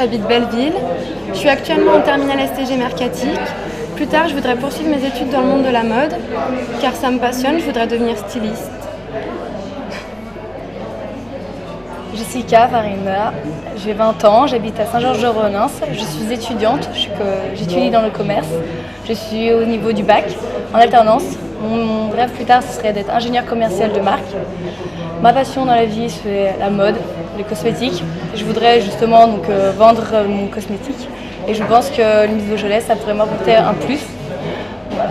j'habite Belleville. Je suis actuellement en terminale STG Mercatique. Plus tard, je voudrais poursuivre mes études dans le monde de la mode, car ça me passionne, je voudrais devenir styliste. Jessica Farina, j'ai 20 ans, j'habite à Saint-Georges-de-Renins, je suis étudiante, j'étudie dans le commerce, je suis au niveau du bac, en alternance. Mon rêve plus tard, ce serait d'être ingénieur commercial de marque. Ma passion dans la vie, c'est la mode, les cosmétiques. Je voudrais justement vendre mon cosmétique et je pense que le Miss Beaujolais, ça pourrait m'apporter un plus. Voilà.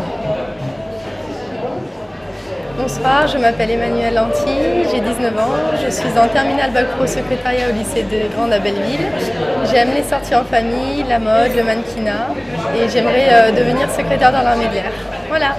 Bonsoir, je m'appelle Emmanuelle Lanty, j'ai 19 ans, je suis en terminale bac pro secrétariat au lycée de Grande à Belleville. J'aime les sorties en famille, la mode, le mannequinat et j'aimerais devenir secrétaire dans l'armée de l'air. Voilà.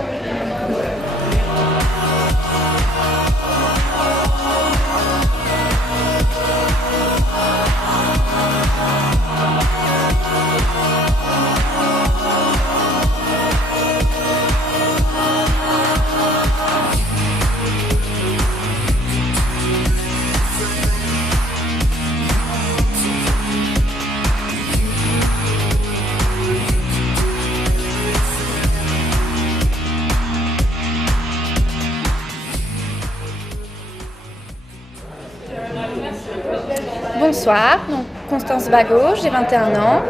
Bonsoir, donc Constance Bagot, j'ai 21 ans,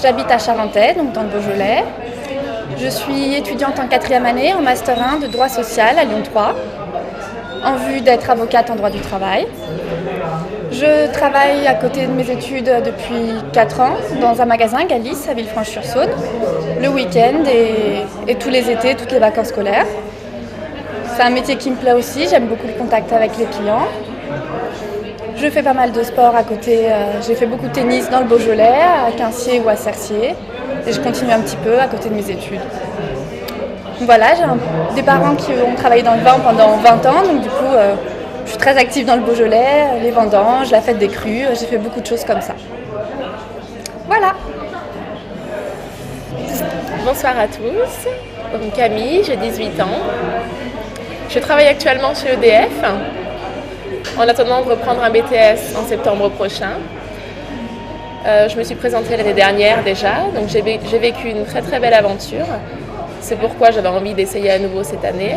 j'habite à Charentais, donc dans le Beaujolais. Je suis étudiante en 4e année en Master 1 de droit social à Lyon 3, en vue d'être avocate en droit du travail. Je travaille à côté de mes études depuis 4 ans dans un magasin Galice à Villefranche-sur-Saône, le week-end et tous les étés, toutes les vacances scolaires. C'est un métier qui me plaît aussi, j'aime beaucoup le contact avec les clients. Je fais pas mal de sport à côté, j'ai fait beaucoup de tennis dans le Beaujolais, à Quincier ou à Cercier, et je continue un petit peu à côté de mes études. Voilà, j'ai des parents qui ont travaillé dans le vin pendant 20 ans, donc du coup je suis très active dans le Beaujolais, les vendanges, la fête des crus, j'ai fait beaucoup de choses comme ça. Voilà. Bonsoir à tous, donc Camille, j'ai 18 ans. Je travaille actuellement chez EDF. En attendant de reprendre un BTS en septembre prochain. Je me suis présentée l'année dernière déjà, donc j'ai vécu une très très belle aventure. C'est pourquoi j'avais envie d'essayer à nouveau cette année.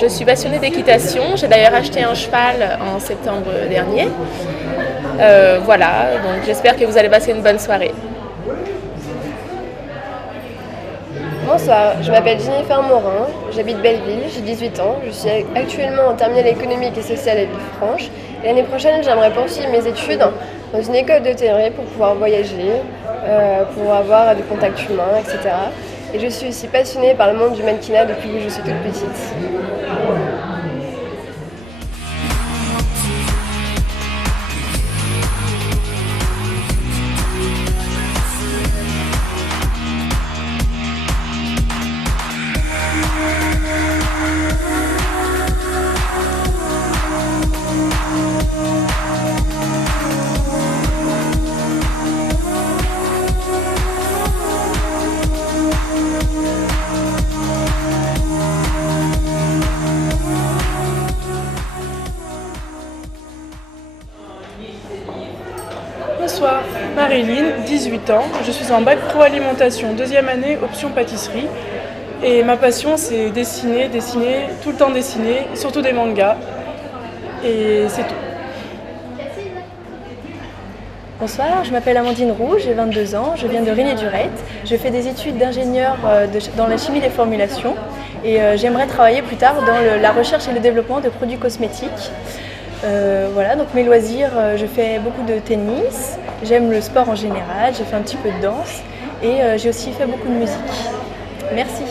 Je suis passionnée d'équitation, j'ai d'ailleurs acheté un cheval en septembre dernier. Voilà, donc j'espère que vous allez passer une bonne soirée. Bonsoir, je m'appelle Jennifer Morin, j'habite Belleville, j'ai 18 ans, je suis actuellement en terminale économique et sociale à Villefranche. L'année prochaine, j'aimerais poursuivre mes études dans une école d'hôtellerie pour pouvoir voyager, pour avoir des contacts humains, etc. Et je suis aussi passionnée par le monde du mannequinat depuis que je suis toute petite. Bonsoir, Marilyn, 18 ans, je suis en bac pro alimentation, 2e année, option pâtisserie. Et ma passion c'est dessiner, tout le temps dessiner, surtout des mangas. Et c'est tout. Bonsoir, je m'appelle Amandine Roux, j'ai 22 ans, je viens de Régnier-Durette. Je fais des études d'ingénieur dans la chimie des formulations et j'aimerais travailler plus tard dans la recherche et le développement de produits cosmétiques. Voilà, donc mes loisirs, je fais beaucoup de tennis, j'aime le sport en général, j'ai fait un petit peu de danse et j'ai aussi fait beaucoup de musique. Merci.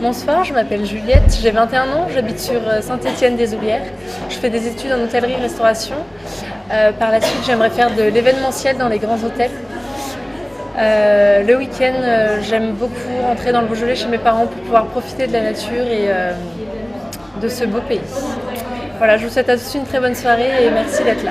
Bonsoir, je m'appelle Juliette, j'ai 21 ans, j'habite sur Saint-Étienne-des-Oulières. Je fais des études en hôtellerie-restauration. Par la suite, j'aimerais faire de l'événementiel dans les grands hôtels. Le week-end, j'aime beaucoup rentrer dans le Beaujolais chez mes parents pour pouvoir profiter de la nature et de ce beau pays. Voilà, je vous souhaite à tous une très bonne soirée et merci d'être là.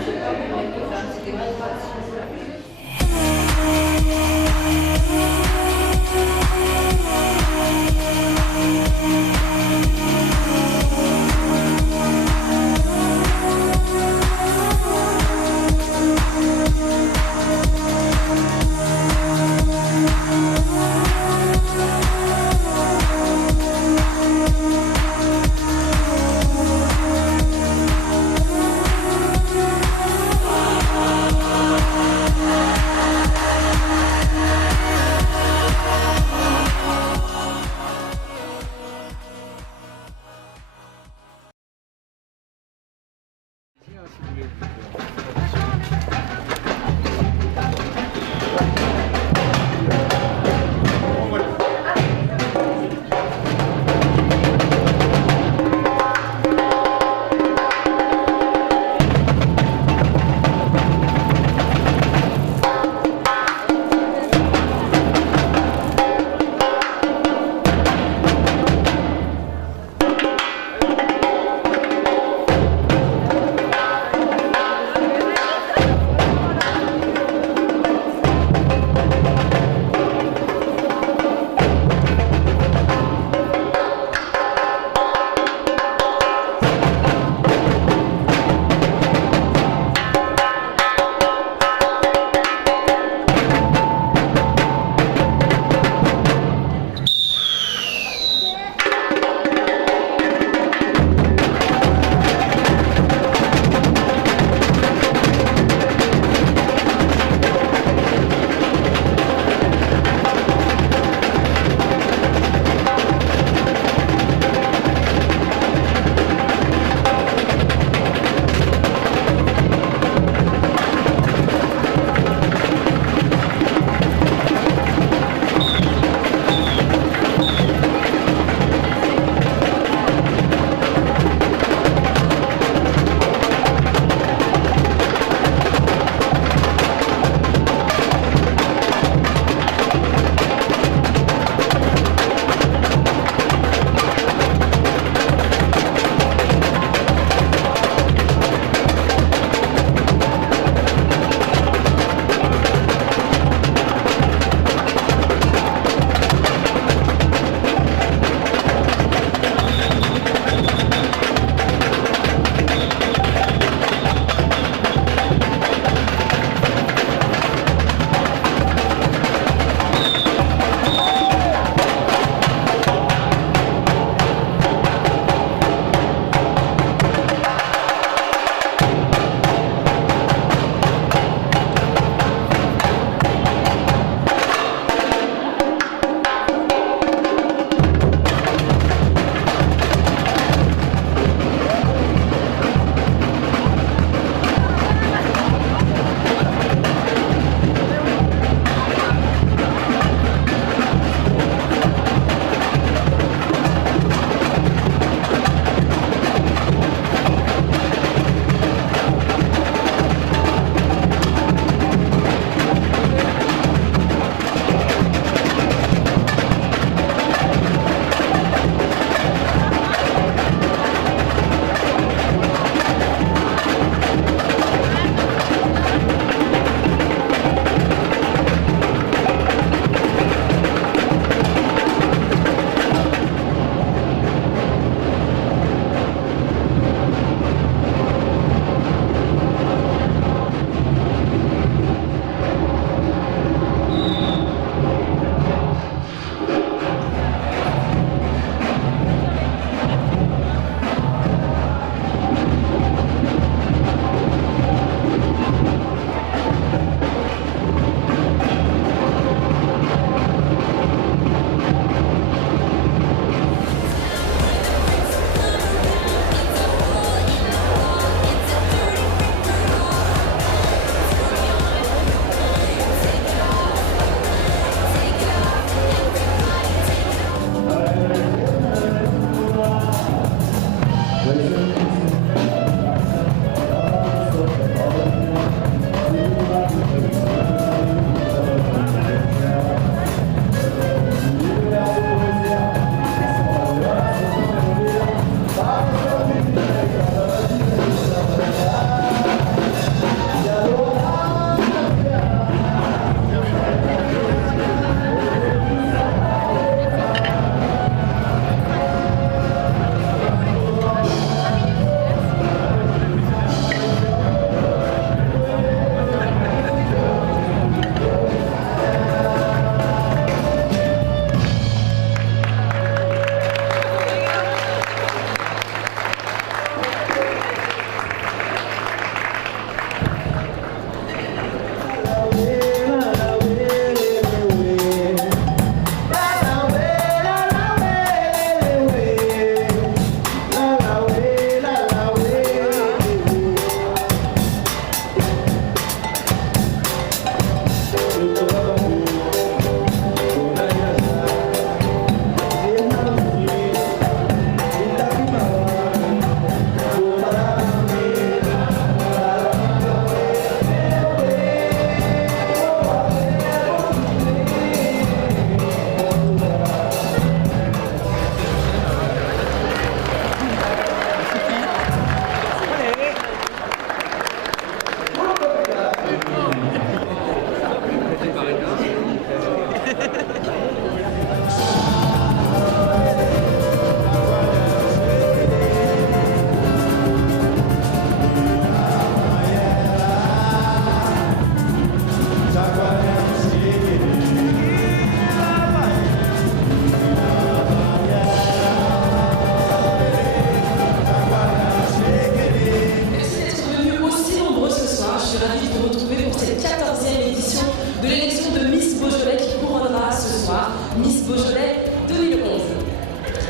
Beaujolais qui couronnera ce soir Miss Beaujolais 2011.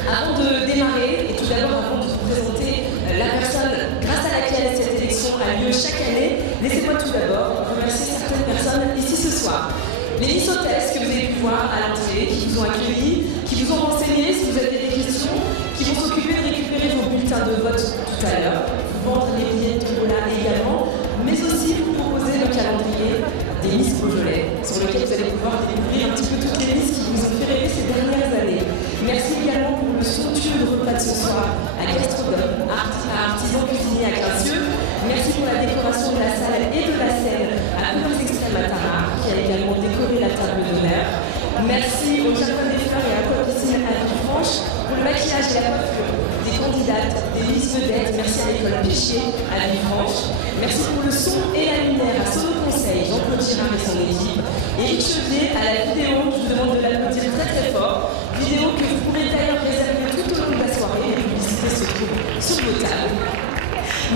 Avant de démarrer, et tout d'abord avant de vous présenter la personne grâce à laquelle cette élection a lieu chaque année, laissez-moi tout d'abord remercier certaines personnes ici ce soir. Les Miss hôtesses que vous avez pu voir à l'entrée, qui vous ont accueillis, qui vous ont renseigné si vous avez des questions, qui vont s'occuper de récupérer vos bulletins de vote tout à l'heure, vendre les billets de tombola également, mais aussi vous proposer le calendrier des Miss Beaujolais, sur lequel vous allez pouvoir découvrir un petit peu toutes les Miss qui vous ont fait rêver ces dernières années. Merci également pour le somptueux repas de ce soir à Gastrodome, artisan cuisinier à Classieux. Merci pour la décoration de la salle et de la scène à Couleurs Extrêmes à Tarare, qui a également décoré la table d'honneur. Merci au Jardin des Fleurs et à Aqua Piscine à Villefranche pour le maquillage et la coiffure des candidates, des Miss vedettes. Merci à l'école Péché à Villefranche. Merci pour le son et la lumière à Sono Conseil, Jean-Claude Girard et son équipe. Éric Chevier à la vidéo, je vous demande de l'applaudir très très fort. Vidéo que vous pourrez d'ailleurs réserver tout au long de la soirée. Les publicités se trouvent sur vos tables.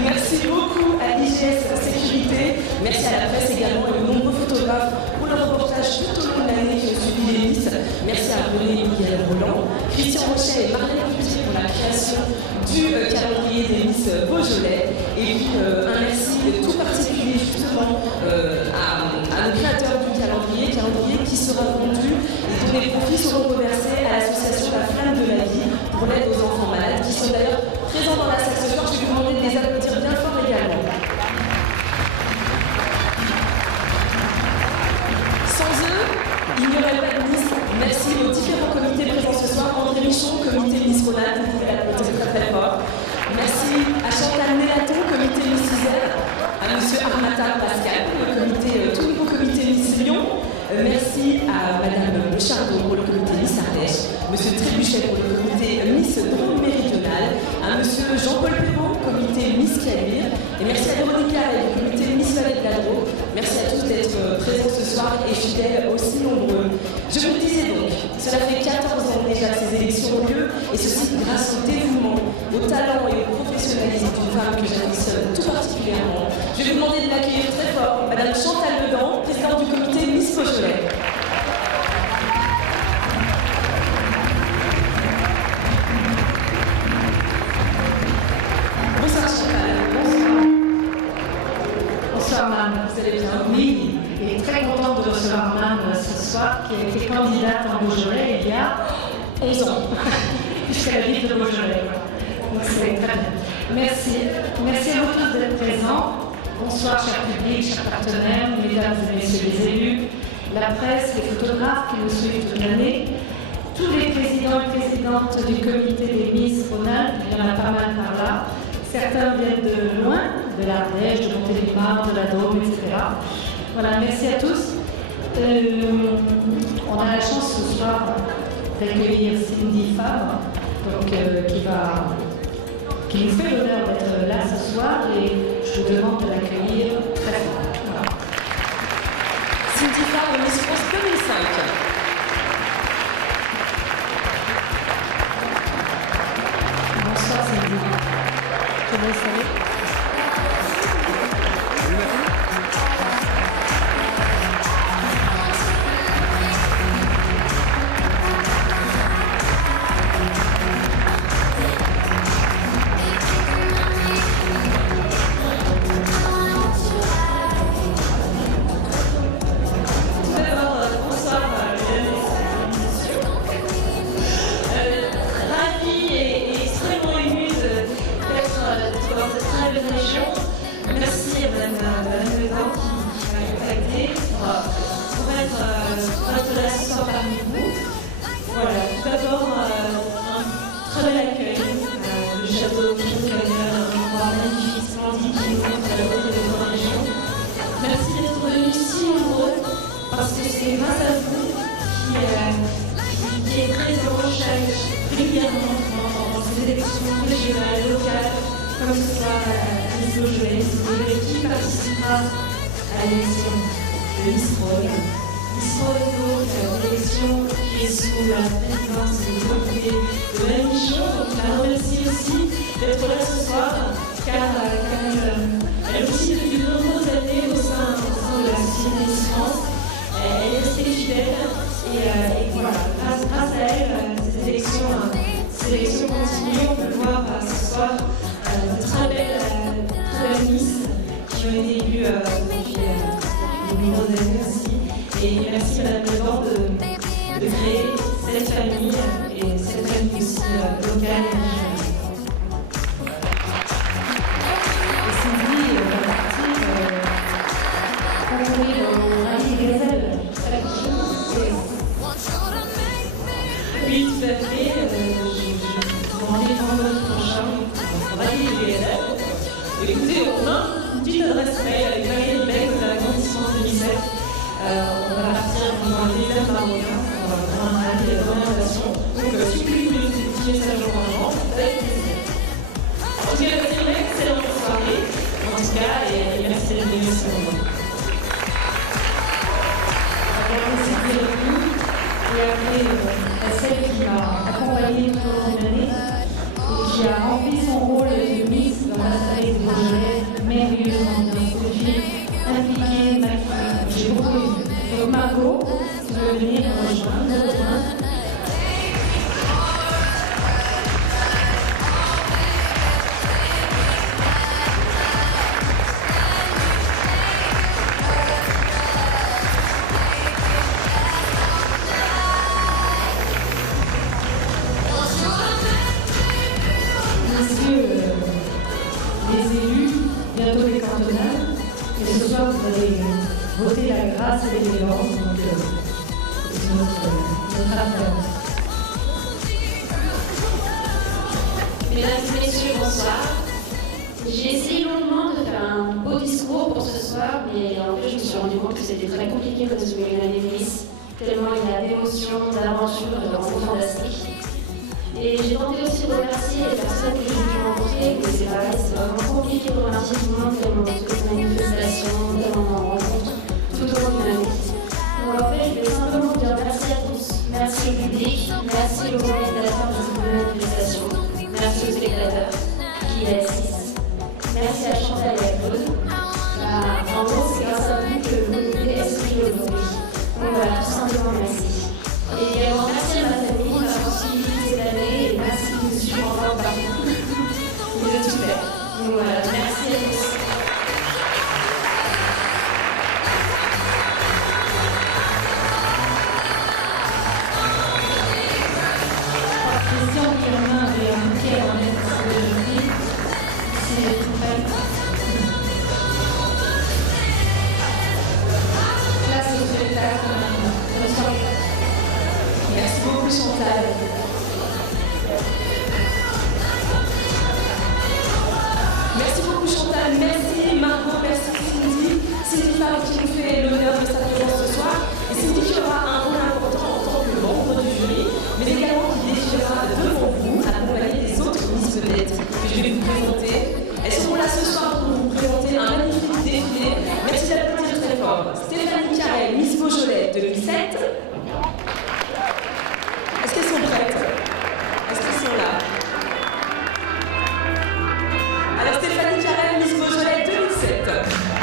Merci beaucoup à l'IGS Sécurité, merci à la presse également et aux nombreux photographes pour leur reportage tout au long de l'année qui ont suivi les Miss. Merci à René et Miguel Roland, Christian Rochet et Marlène Putier pour la création du calendrier des Miss Beaujolais. Et puis un merci tout particulier justement à nos créateurs du calendrier qui sera vendu et dont les profits seront reversés à l'association La Flamme de la Vie pour l'aide aux enfants malades qui sont d'ailleurs présents dans la salle ce soir. Je vais vous demander de les applaudir bien fort également. Sans eux, il n'y aurait pas de Miss. Merci aux différents comités présents ce soir. André Michon, comité Miss Rhône-Alpes, vous pouvez l'applaudir très très fort. Merci à Chantal Nélaton, comité Miss Isère, à Monsieur Armata Pascal, le comité, tout nouveau comité Miss Lyon. Merci à Madame Chardon pour le comité Miss Ardèche, Monsieur Trébuchet pour le comité Miss Drôme Méridional, à Monsieur Jean-Paul Perrault, comité Miss Caluire, et merci à Véronica et du comité Miss Vallée de la Drôme. Merci à tous d'être présents ce soir et fidèles aussi nombreux. Je vous le disais donc, cela fait 14 ans déjà que ces élections ont lieu, et ceci grâce au dévouement, au talent et au professionnalisme d'une femme que j'affectionne tout particulièrement. Je vais vous demander de l'accueillir très fort, Madame Chantal Ledan, présidente du comité Miss Beaujolais. Bonsoir Chantal. Bonsoir Madame. Vous allez bien? Oui, et très contente de recevoir Madame ce soir qui a été candidate en Beaujolais il y a 11 ans, jusqu'à la ville de Beaujolais. Donc c'est très bien. Merci. Merci à vous tous d'être présents. Bonsoir cher public, chers partenaires, mesdames et messieurs les élus, la presse, les photographes qui nous suivent toute l'année, tous les présidents et présidentes du comité des Miss Rhône-Alpes, il y en a pas mal par là. Certains viennent de loin, de l'Ardèche, de Montélimar, de la Drôme, etc. Voilà, merci à tous. On a la chance ce soir d'accueillir Cindy Fabre, donc, qui nous fait l'honneur d'être là ce soir et je vous demande de l'accueillir très fort. Voilà. Cindy Fabre, Miss France 2005. Bonsoir Cindy. Comment ça va? Merci à Madame Ledan qui m'a contactée pour être là ce soir parmi vous. Voilà, tout d'abord un très bel accueil, le château de Cagnes, un endroit magnifique, splendide qui nous montre la beauté de notre région. Merci d'être venus si nombreux parce que c'est grâce à vous qui est présent régulièrement dans ces élections régionales, locales, comme ce soir à Miss Beaujolais, qui participera à l'élection de Miss Rhône. Miss Rhône, donc, l'élection qui est sous la présidence du comité de Madame Michon. Donc, je la remercie aussi d'être là ce soir, car elle est aussi depuis de nombreuses années au sein de la société Miss France. Elle est restée fidèle Et voilà, grâce à elle, ces élections continuent. On peut voir ce soir de très belles Miss qui ont été élues depuis de nombreuses années aussi. Et merci Madame Lebord de créer cette famille et cette famille aussi locale et régionale. Et Sylvie va partir concourir au Rallye des Gazelles. C'est la question. Oui, tout à fait. Je vous rendez vendredi prochain au Rallye des Gazelles. Écoutez, on a une petite adresse mail avec Valérie Beck de la Grande Distance 2007. On va partir pendant le désert marocain pour un rallye d'orientation. Donc, si vous voulez nous faire petit message au rangement, avec plaisir. En tout cas, passez une excellente soirée. En tout cas, et merci d'être venus ce moment. Et après, celle qui m'a accompagnée tout au long de l'année et qui a rempli son rôle de Miss dans la salle de Beaujolais, merveilleusement bien produit, impliquée, magnifique. J'ai beaucoup aimé. Donc Margot, tu veux venir nous rejoindre. Les élus, bientôt les cantonales, et ce soir vous allez voter la grâce et l'élégance, donc c'est notre affaire. Mesdames et messieurs, bonsoir. J'ai essayé longuement de faire un beau discours pour ce soir, mais en fait je me suis rendu compte que c'était très compliqué de résumer une année de Miss, tellement il y a d'émotions, d'aventures et de rencontres fantastiques. Et j'ai tenté aussi de remercier les personnes que j'ai pu rencontrer, mais c'est pareil, c'est vraiment compliqué de remercier tout le monde tellement toutes les manifestations, tellement on rencontre tout au long d'une année. Donc en fait, je vais simplement vous dire merci à tous. Merci au public, merci aux organisateurs de cette manifestation, merci aux spectateurs qui assistent, merci à Chantal et à Claude. En gros, c'est grâce à vous que le comité est ce qu'il est aujourd'hui. Donc voilà, tout simplement merci. Et également merci à ma famille d'avoir suivi cette année et merci de me suivre encore partout. Vous êtes super. Donc voilà, merci à tous. Christian Guillemin avait un bouquet en lettres aujourd'hui. C'est tout fait. Place au spectacle. Bonsoir. Merci beaucoup Chantal. Merci beaucoup Chantal, merci Margot, merci Cindy. Cindy Farr qui nous fait l'honneur de sa présence ce soir. Et Cindy qui aura un rôle important en tant que membre du jury, mais également qui défilera devant vous, accompagnée des autres Miss vedettes que je vais vous présenter. Elles seront là ce soir pour vous présenter un magnifique défilé. Merci d'applaudir très fort. Stéphanie Carrel, Miss Beaujolais 2007. Est-ce qu'elles sont prêtes? Est-ce qu'elles sont là? Alors Stéphanie Carrel, Miss Beaujolais 2007.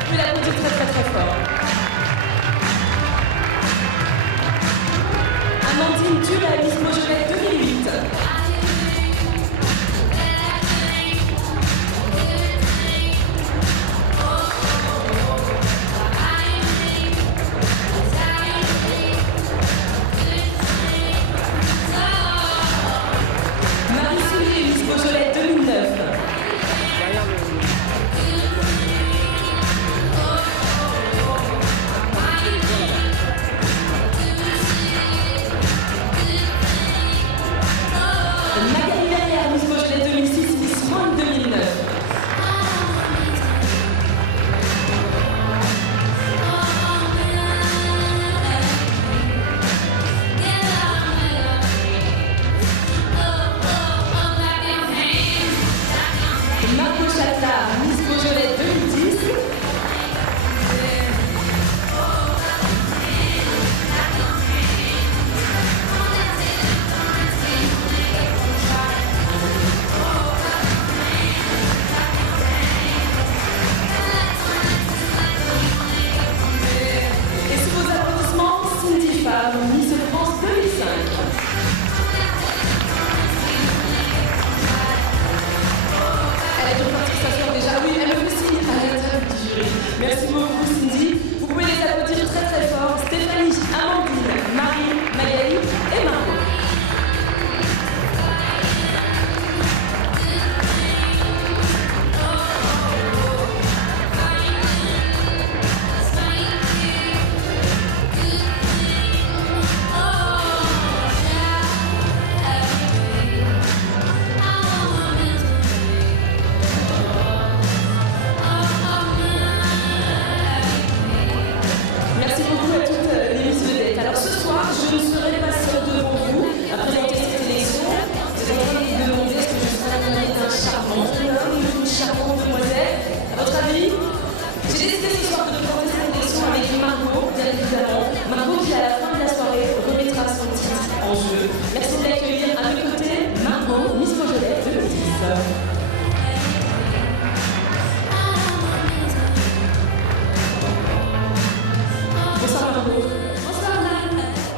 Je vais l'applaudir très fort. Amandine Duret, Miss Beaujolais 2008. Marie Soulier, Miss Beaujolais 2009.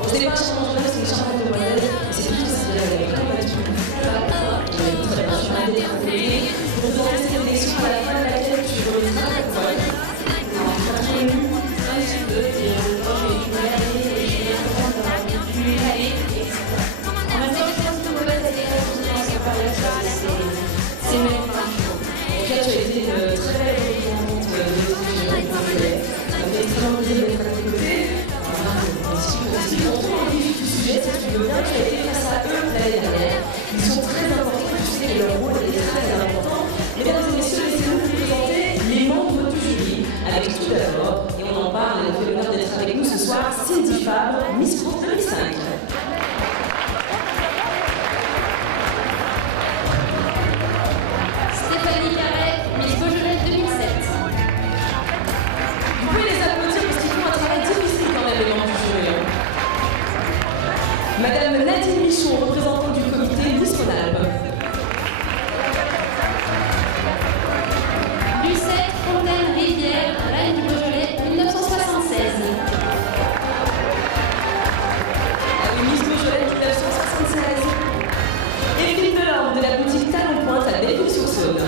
Ce n'est pas un charmant jeune, c'est une charmante demoiselle, et c'est tout aussi bien avec toi, tu très bien, tu m'as d'être intégrée. Pour vous cette élection à la fin de laquelle tu reviendras à toi. Alors, j'ai eu un petit peu, et j'ai dû regarder, et j'ai dû aller, etc. En même temps, je pense que mauvaise année, c'est même pas chaud. En tout cas, tu as été une très belle représentante de ça m'a fait extrêmement plaisir d'être à tes côtés. Si pour toi, on vit du sujet, si tu veux bien, tu as été face à eux l'année dernière. Ils sont très importants, tu sais que leur rôle est très important. Mesdames et messieurs, laissez-nous vous présenter les membres du jury. Avec tout d'abord, et on en parle, elle a fait l'honneur d'être avec nous ce soir, Cindy Fabre, Miss France 2005. Stéphanie Carré, Miss Beaujolais 2007. Vous pouvez les applaudir parce qu'ils font un travail difficile quand même, les membres du jury. Madame Nadine Michon, représentante du comité Miss Rhône-Alpes. Lucette Fontaine-Rivière, Reine du Beaujolais 1976. Miss Beaujolais 1976. Et Philippe Delorme de la boutique Talon Pointe à Belleville-sur-Saône.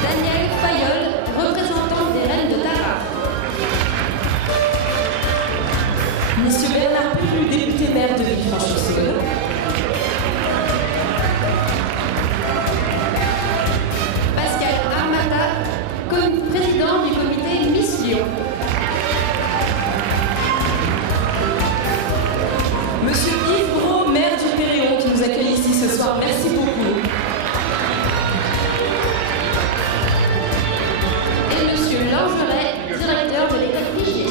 Danielle Fayol, représentante des Reines de Tara. Monsieur Bernard Pulu, député maire de Villefranche-sur-Saône. Pascal Armata, président du comité Miss Lyon. Monsieur Yves Gros, maire du Péréon, qui nous accueille ici ce soir. Merci beaucoup. Et Monsieur Langeret, directeur de l'école Pigier.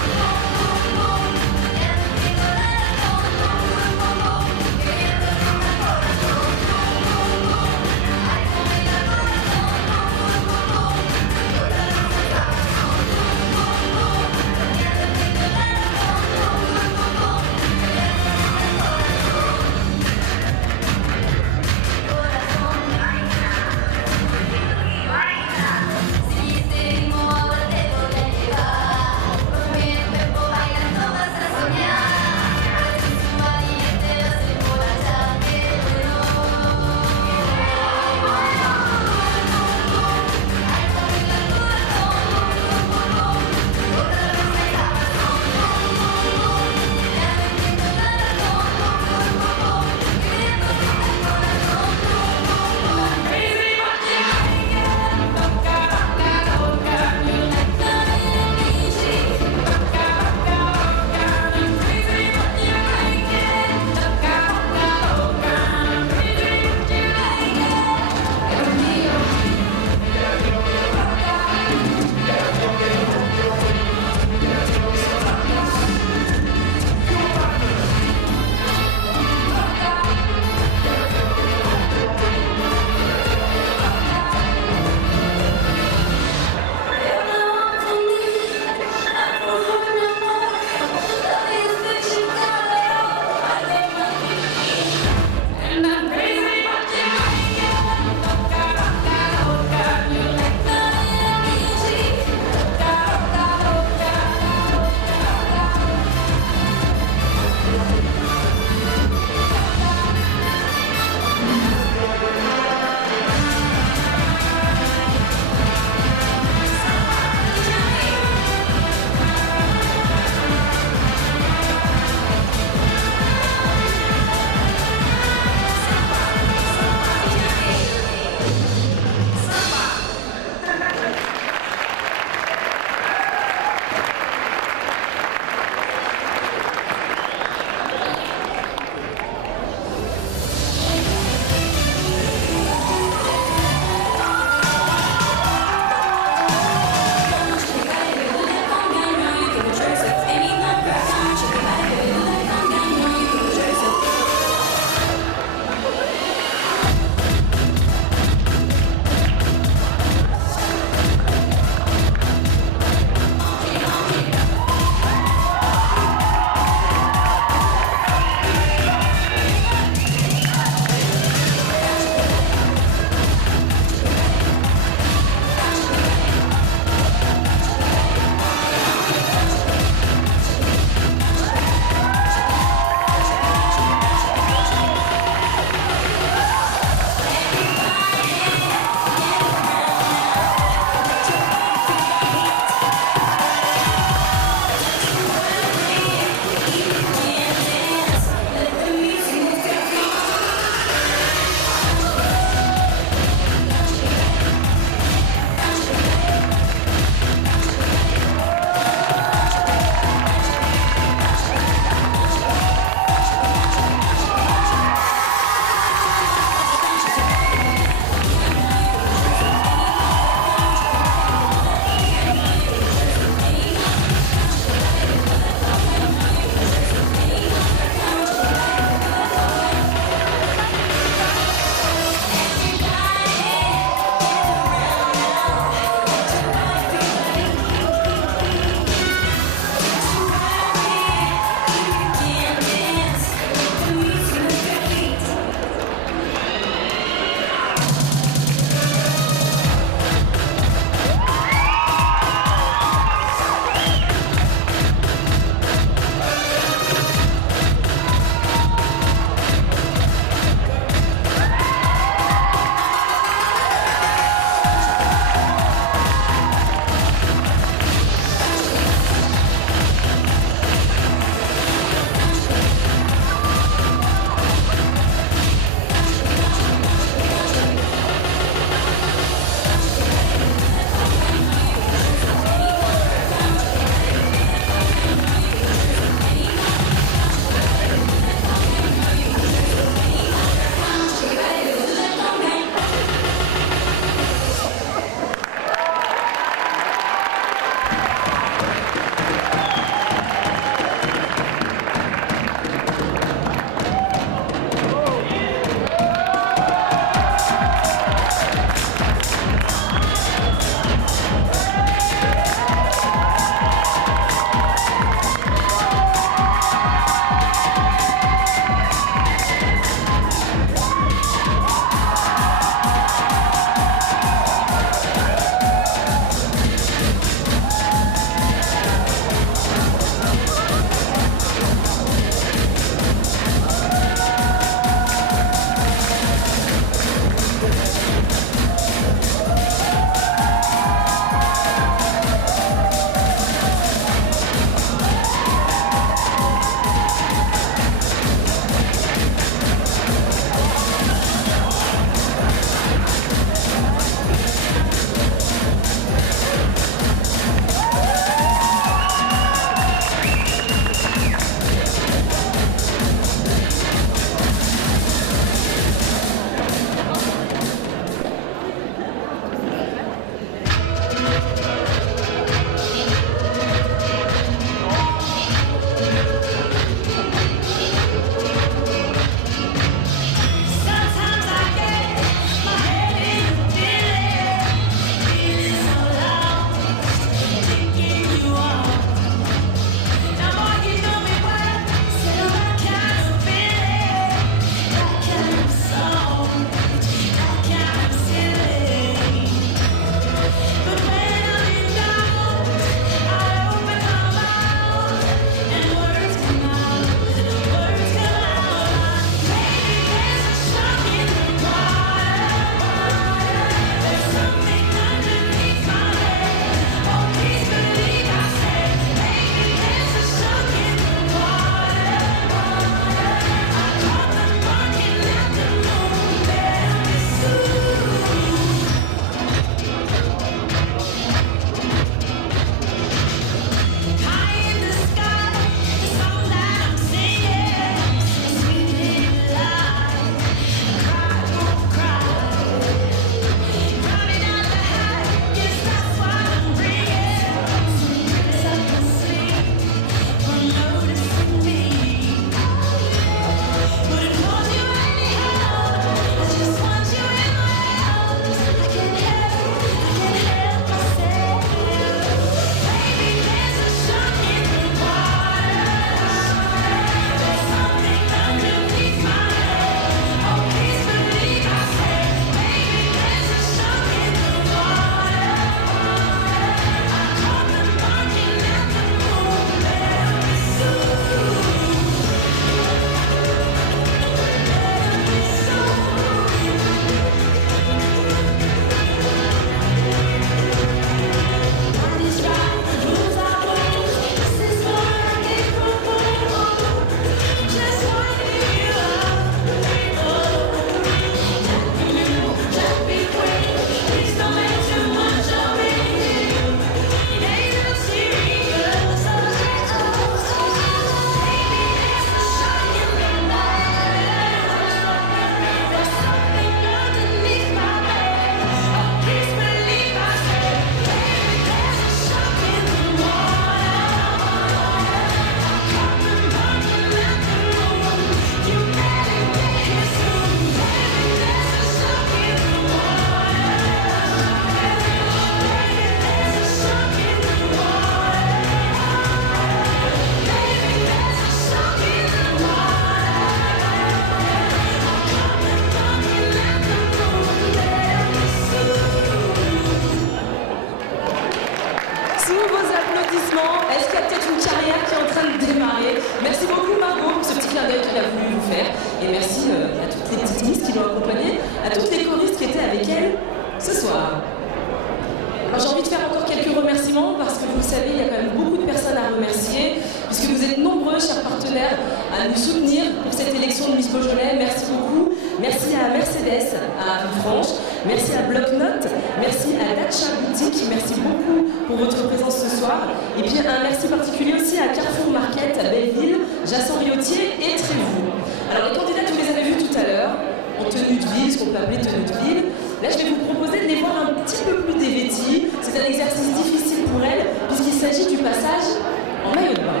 nombreux, chers partenaires, à nous soutenir pour cette élection de Miss Beaujolais. Merci beaucoup. Merci à Mercedes, à Villefranche. Merci à Bloc-Notes. Merci à Dacha Boutique. Merci beaucoup pour votre présence ce soir. Et puis un merci particulier aussi à Carrefour Market, à Belleville, Jasson-Riotier et Trévoux. Alors les candidats, vous les avez vus tout à l'heure, en tenue de ville, ce qu'on peut appeler tenue de ville. Là, je vais vous proposer de les voir un petit peu plus dévêtis. C'est un exercice difficile pour elles, puisqu'il s'agit du passage en maillot de bain.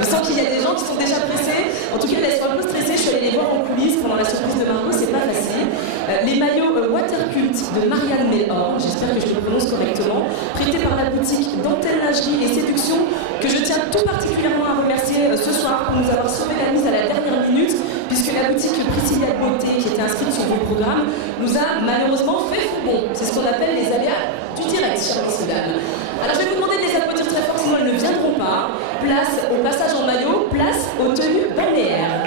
Je sens qu'il y a des gens qui sont déjà pressés. En tout cas, elles sont un peu stressées. Je suis allée les voir en coulisses pendant la surprise de Margot, c'est pas facile. Les maillots Watercult de Marianne Melhor, j'espère que je le prononce correctement, prêtés par la boutique Dentelle Lingerie et Séduction, que je tiens tout particulièrement à remercier ce soir pour nous avoir sauvé la mise à la dernière minute, puisque la boutique Priscilla Beauté, qui était inscrite sur vos programmes, nous a malheureusement fait faux bon. C'est ce qu'on appelle les aléas du direct, chers messieurs. Alors je vais vous demander de les applaudir très fort, sinon elles ne viendront pas. Place au passage en maillot, place aux tenues balnéaires.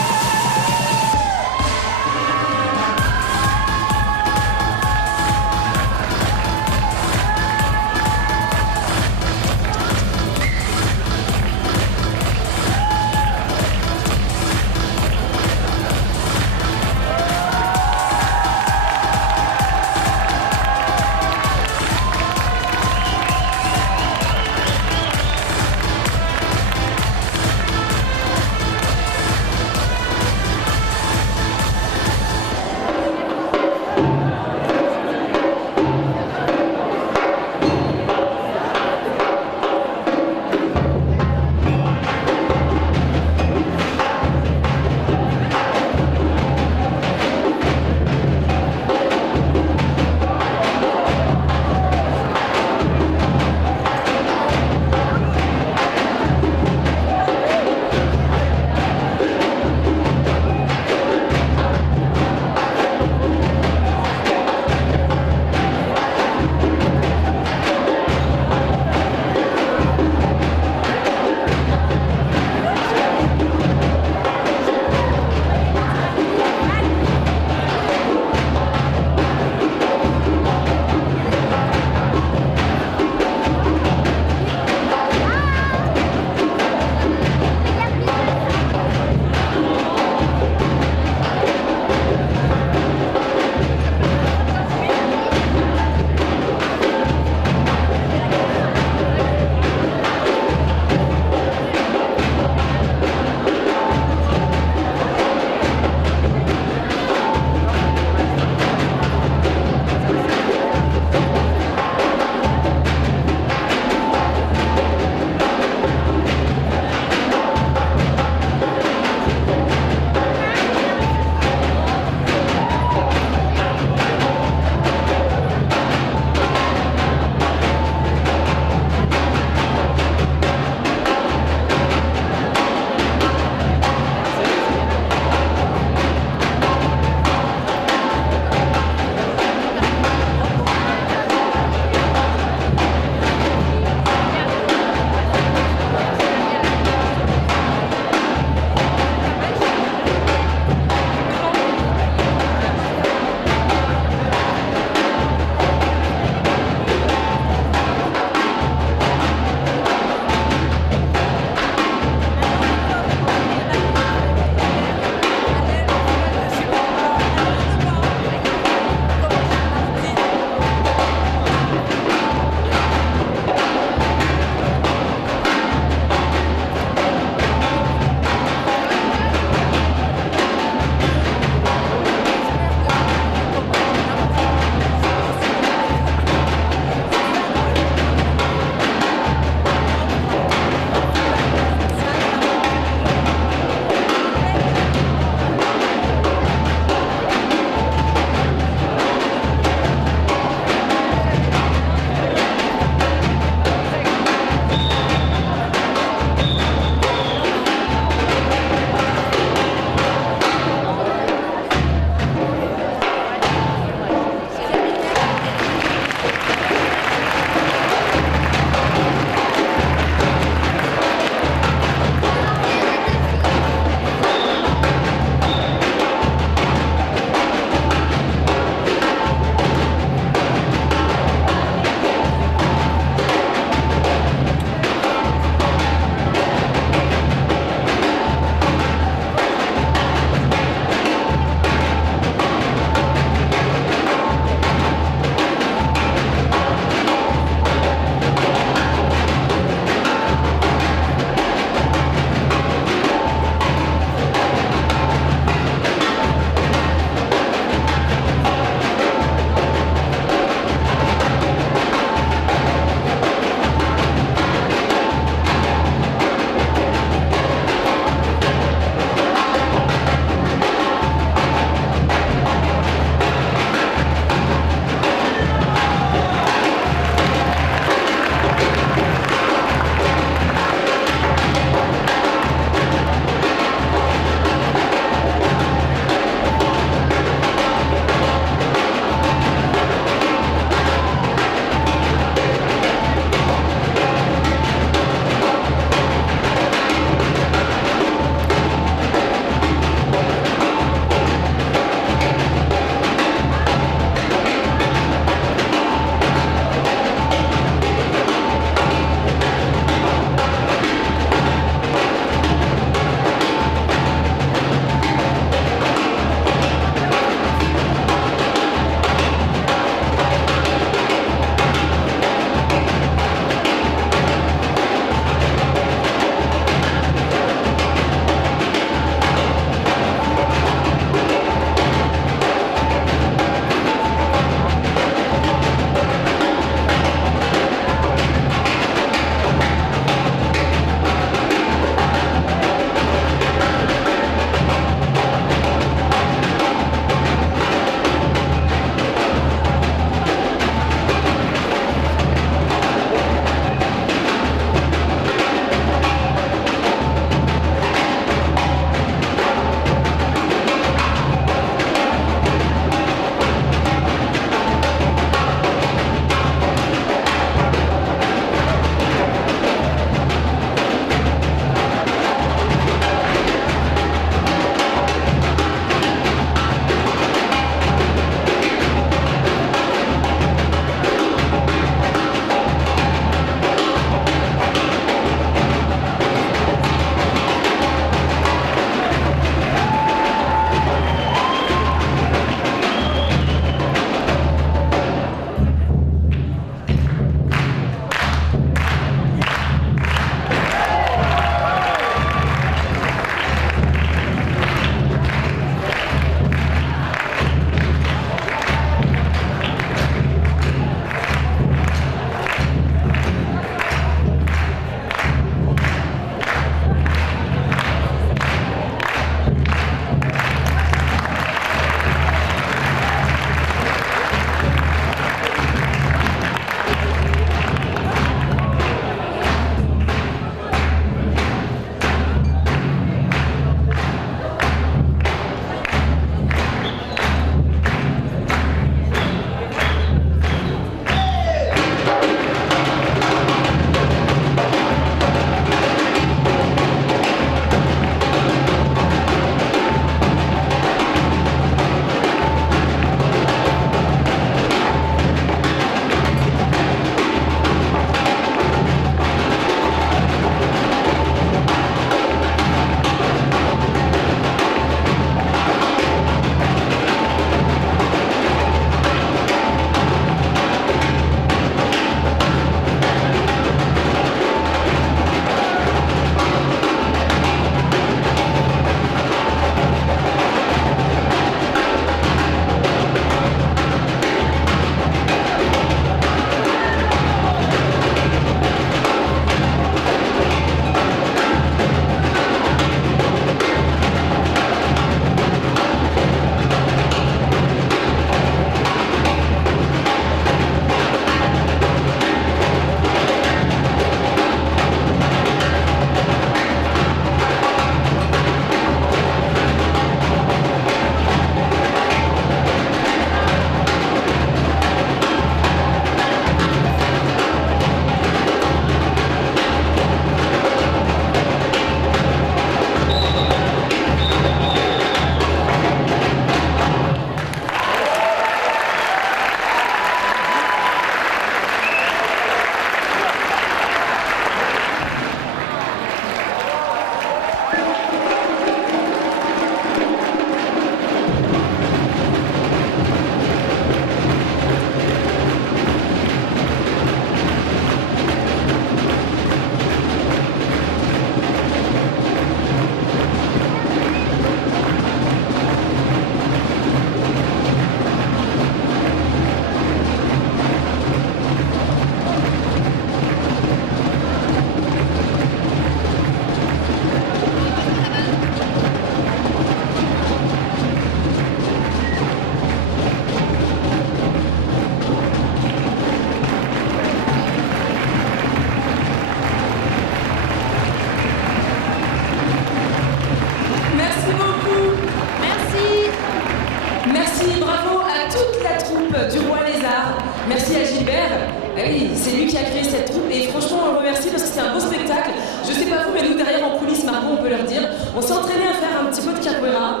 On s'est entraîné à faire un petit peu de capoeira.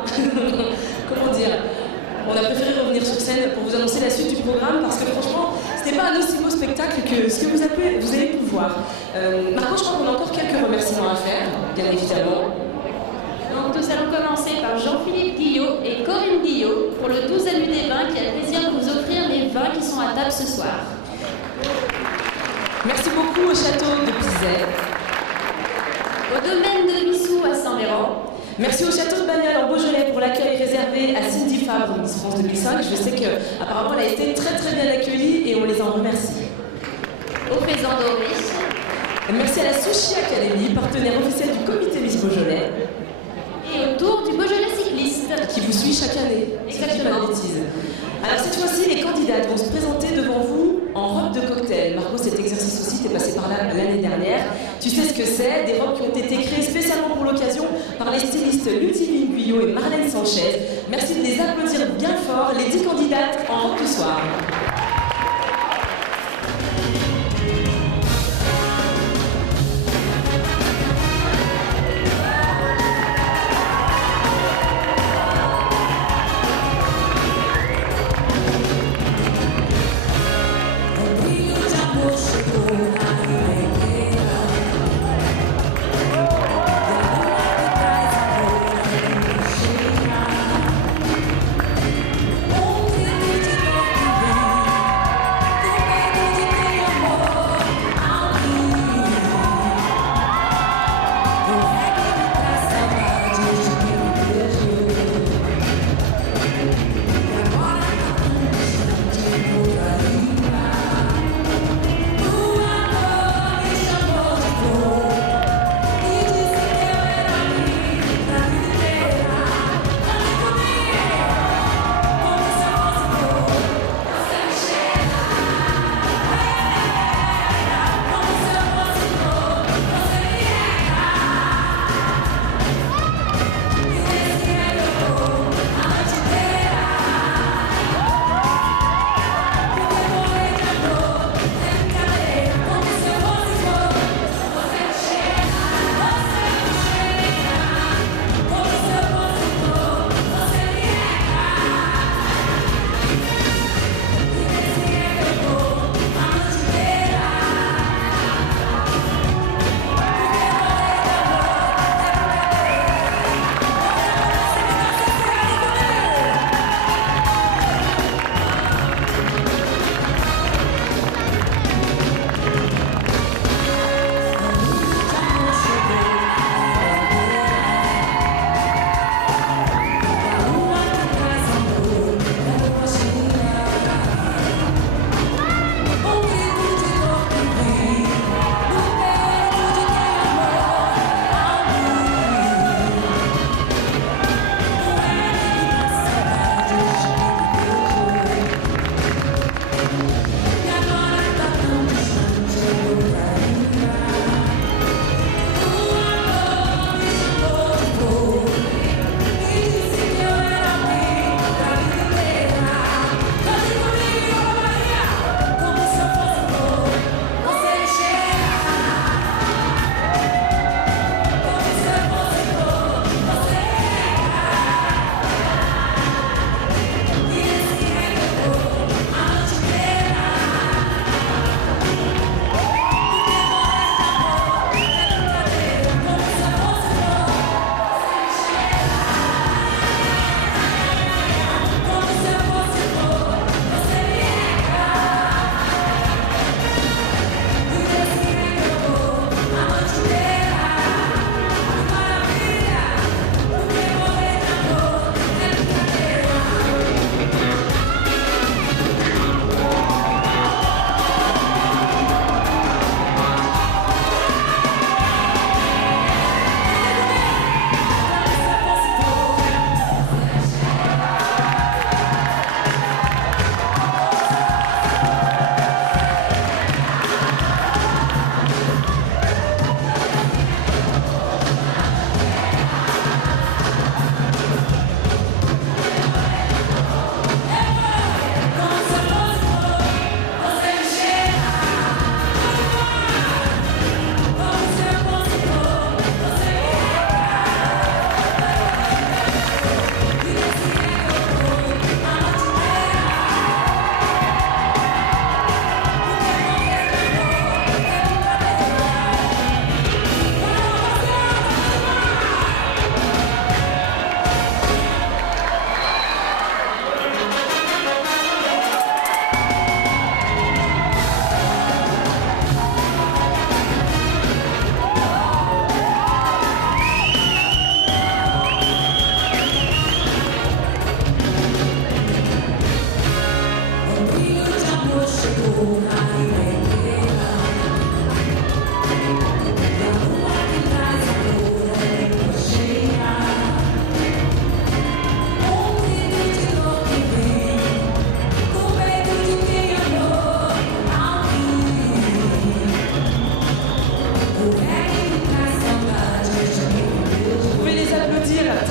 Comment dire? On a préféré revenir sur scène pour vous annoncer la suite du programme parce que franchement, c'était pas un aussi beau spectacle que ce que vous allez pouvoir. Marco, je crois qu'on a encore quelques remerciements à faire, bien évidemment. Donc nous allons commencer par Jean-Philippe Guillot et Corinne Guillot pour le 12 Alu des vins qui a le plaisir de vous offrir les vins qui sont à table ce soir. Merci beaucoup au château de Pizet. Au domaine de Missou à Saint-Véran. Merci au château de Bagnols en Beaujolais pour l'accueil réservé à Cindy Fabre, Miss France 2005. Je sais qu'apparemment elle a été très très bien accueillie et on les en remercie. Au Faisan Doré. Merci à la Sushi Academy, partenaire officiel du comité Miss Beaujolais. Et au tour du Beaujolais cycliste. Qui vous suit chaque année. Exactement. Pas de bêtises. Alors cette fois-ci, les candidates vont se présenter devant vous en robe de cocktail. Marco, cet exercice aussi, t'es passé par là l'année dernière. Tu sais ce que c'est, des robes qui ont été créées spécialement pour l'occasion par les stylistes Ludivine Guyot et Marlène Sanchez. Merci de les applaudir bien fort, les 10 candidates en robe du soir. Onde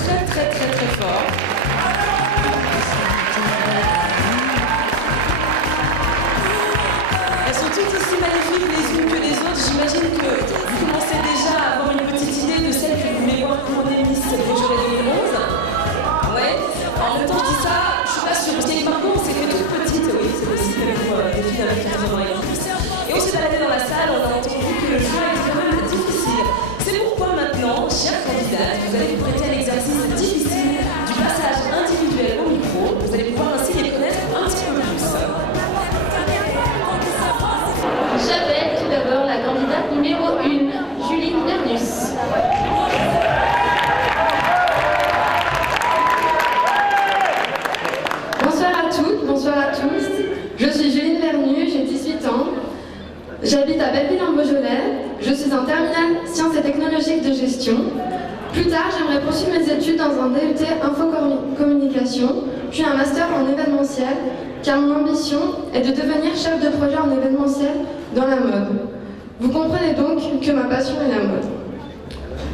très très très très fort. Elles sont toutes aussi magnifiques les unes que les autres. J'imagine que vous commencez déjà à avoir une petite idée de celle que vous voulez voir couronner Miss Beaujolais 2011. Ouais. En même temps, je dis ça, je suis pas sûre. Parce qu'il y a des parcours, c'est que toute petite, oui, c'est possible pour des filles avec 80 ans et plus. Et on s'est baladé dans la salle, on a entendu que le choix est quand même difficile. C'est pourquoi maintenant, chers candidats, vous allez vous prêter à l'exercice difficile du passage individuel au micro. Vous allez pouvoir ainsi les connaître un petit peu plus. J'appelle tout d'abord la candidate numéro 1, Julie Vernus. Bonsoir à toutes, bonsoir à tous. Je suis Julie Vernus, j'ai 18 ans. J'habite à Belleville en Beaujolais. Je suis en terminale sciences et technologiques de gestion. Plus tard, j'aimerais poursuivre mes études dans un DUT infocommunication, puis un master en événementiel, car mon ambition est de devenir chef de projet en événementiel dans la mode. Vous comprenez donc que ma passion est la mode.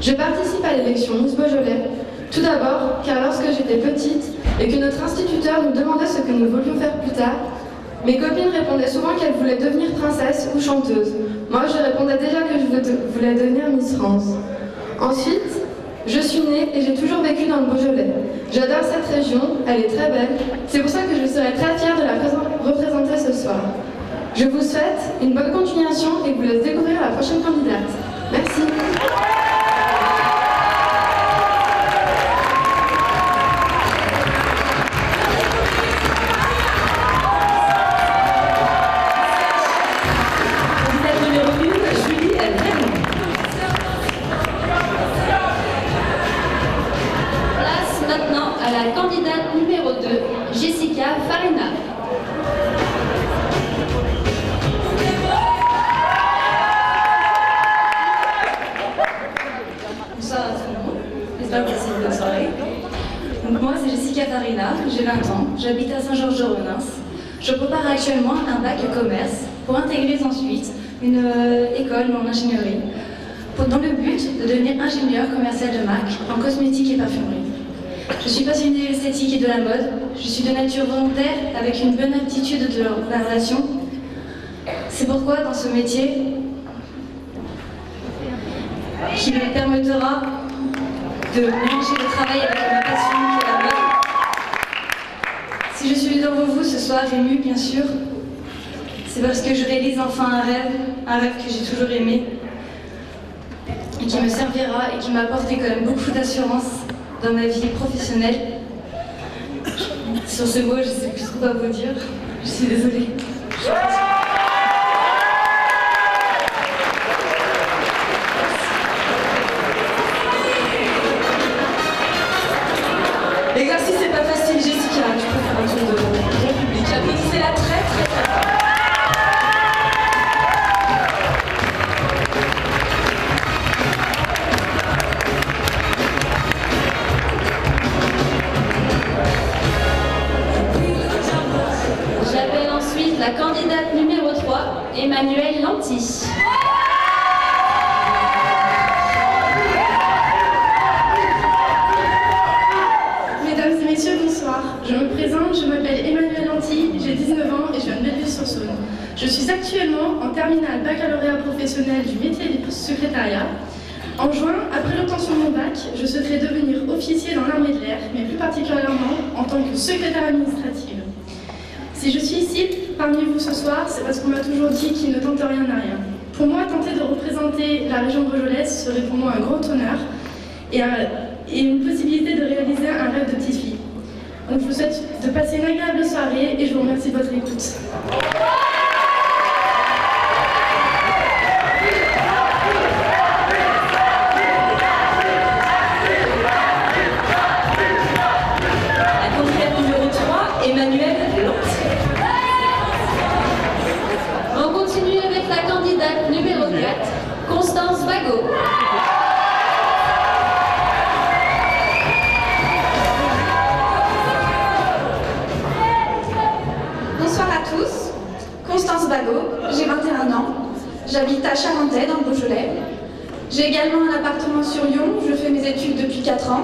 Je participe à l'élection Miss Beaujolais, tout d'abord car lorsque j'étais petite et que notre instituteur nous demandait ce que nous voulions faire plus tard, mes copines répondaient souvent qu'elles voulaient devenir princesse ou chanteuse. Moi, je répondais déjà que je voulais devenir Miss France. Ensuite, je suis née et j'ai toujours vécu dans le Beaujolais. J'adore cette région, elle est très belle. C'est pour ça que je serai très fière de la représenter ce soir. Je vous souhaite une bonne continuation et vous laisse découvrir la prochaine candidate. Merci. La candidate numéro 2, Jessica Farina. Bonsoir à tout le monde, j'espère que c'est une bonne soirée. Donc moi c'est Jessica Farina, j'ai 20 ans, j'habite à Saint-Georges-de-Renins. Je prépare actuellement un bac commerce pour intégrer ensuite une école en ingénierie dans le but de devenir ingénieur commercial de marque en cosmétique et parfumerie. Je suis passionnée de l'esthétique et de la mode. Je suis de nature volontaire avec une bonne aptitude de la relation. C'est pourquoi dans ce métier, qui me permettra de mélanger le travail avec ma passion qui est la mode. Si je suis devant vous ce soir émue bien sûr, c'est parce que je réalise enfin un rêve que j'ai toujours aimé et qui me servira et qui m'a apporté quand même beaucoup d'assurance dans ma vie professionnelle. Sur ce mot, je ne sais plus trop quoi vous dire. Je suis désolée. L'exercice n'est pas facile, Jessica. Tu peux faire un tour de ton public. Applaudissez-la très très fort. J'appelle ensuite la candidate numéro 3, Emmanuelle Lanty. Mesdames et messieurs, bonsoir. Je me présente, je m'appelle Emmanuelle Lanty, j'ai 19 ans et je viens de Belleville-sur-Saône. Je suis actuellement en terminale baccalauréat professionnel du métier du secrétariat. En juin, après l'obtention de mon bac, je souhaiterais devenir officier dans l'armée de l'air, mais plus particulièrement en tant que secrétaire administrative. Si je suis ici parmi vous ce soir, c'est parce qu'on m'a toujours dit qu'il ne tente rien à rien. Pour moi, tenter de représenter la région beaujolaise serait pour moi un grand honneur et une possibilité de réaliser un rêve de petite fille. Donc je vous souhaite de passer une agréable soirée et je vous remercie de votre écoute. La candidate numéro 3, Emmanuelle Lanty. On continue avec la candidate numéro 4, Constance Bagot. Bonsoir à tous, Constance Bagot, j'ai 21 ans, j'habite à Charentais dans le Beaujolais. J'ai également un appartement sur Lyon où je fais mes études depuis 4 ans.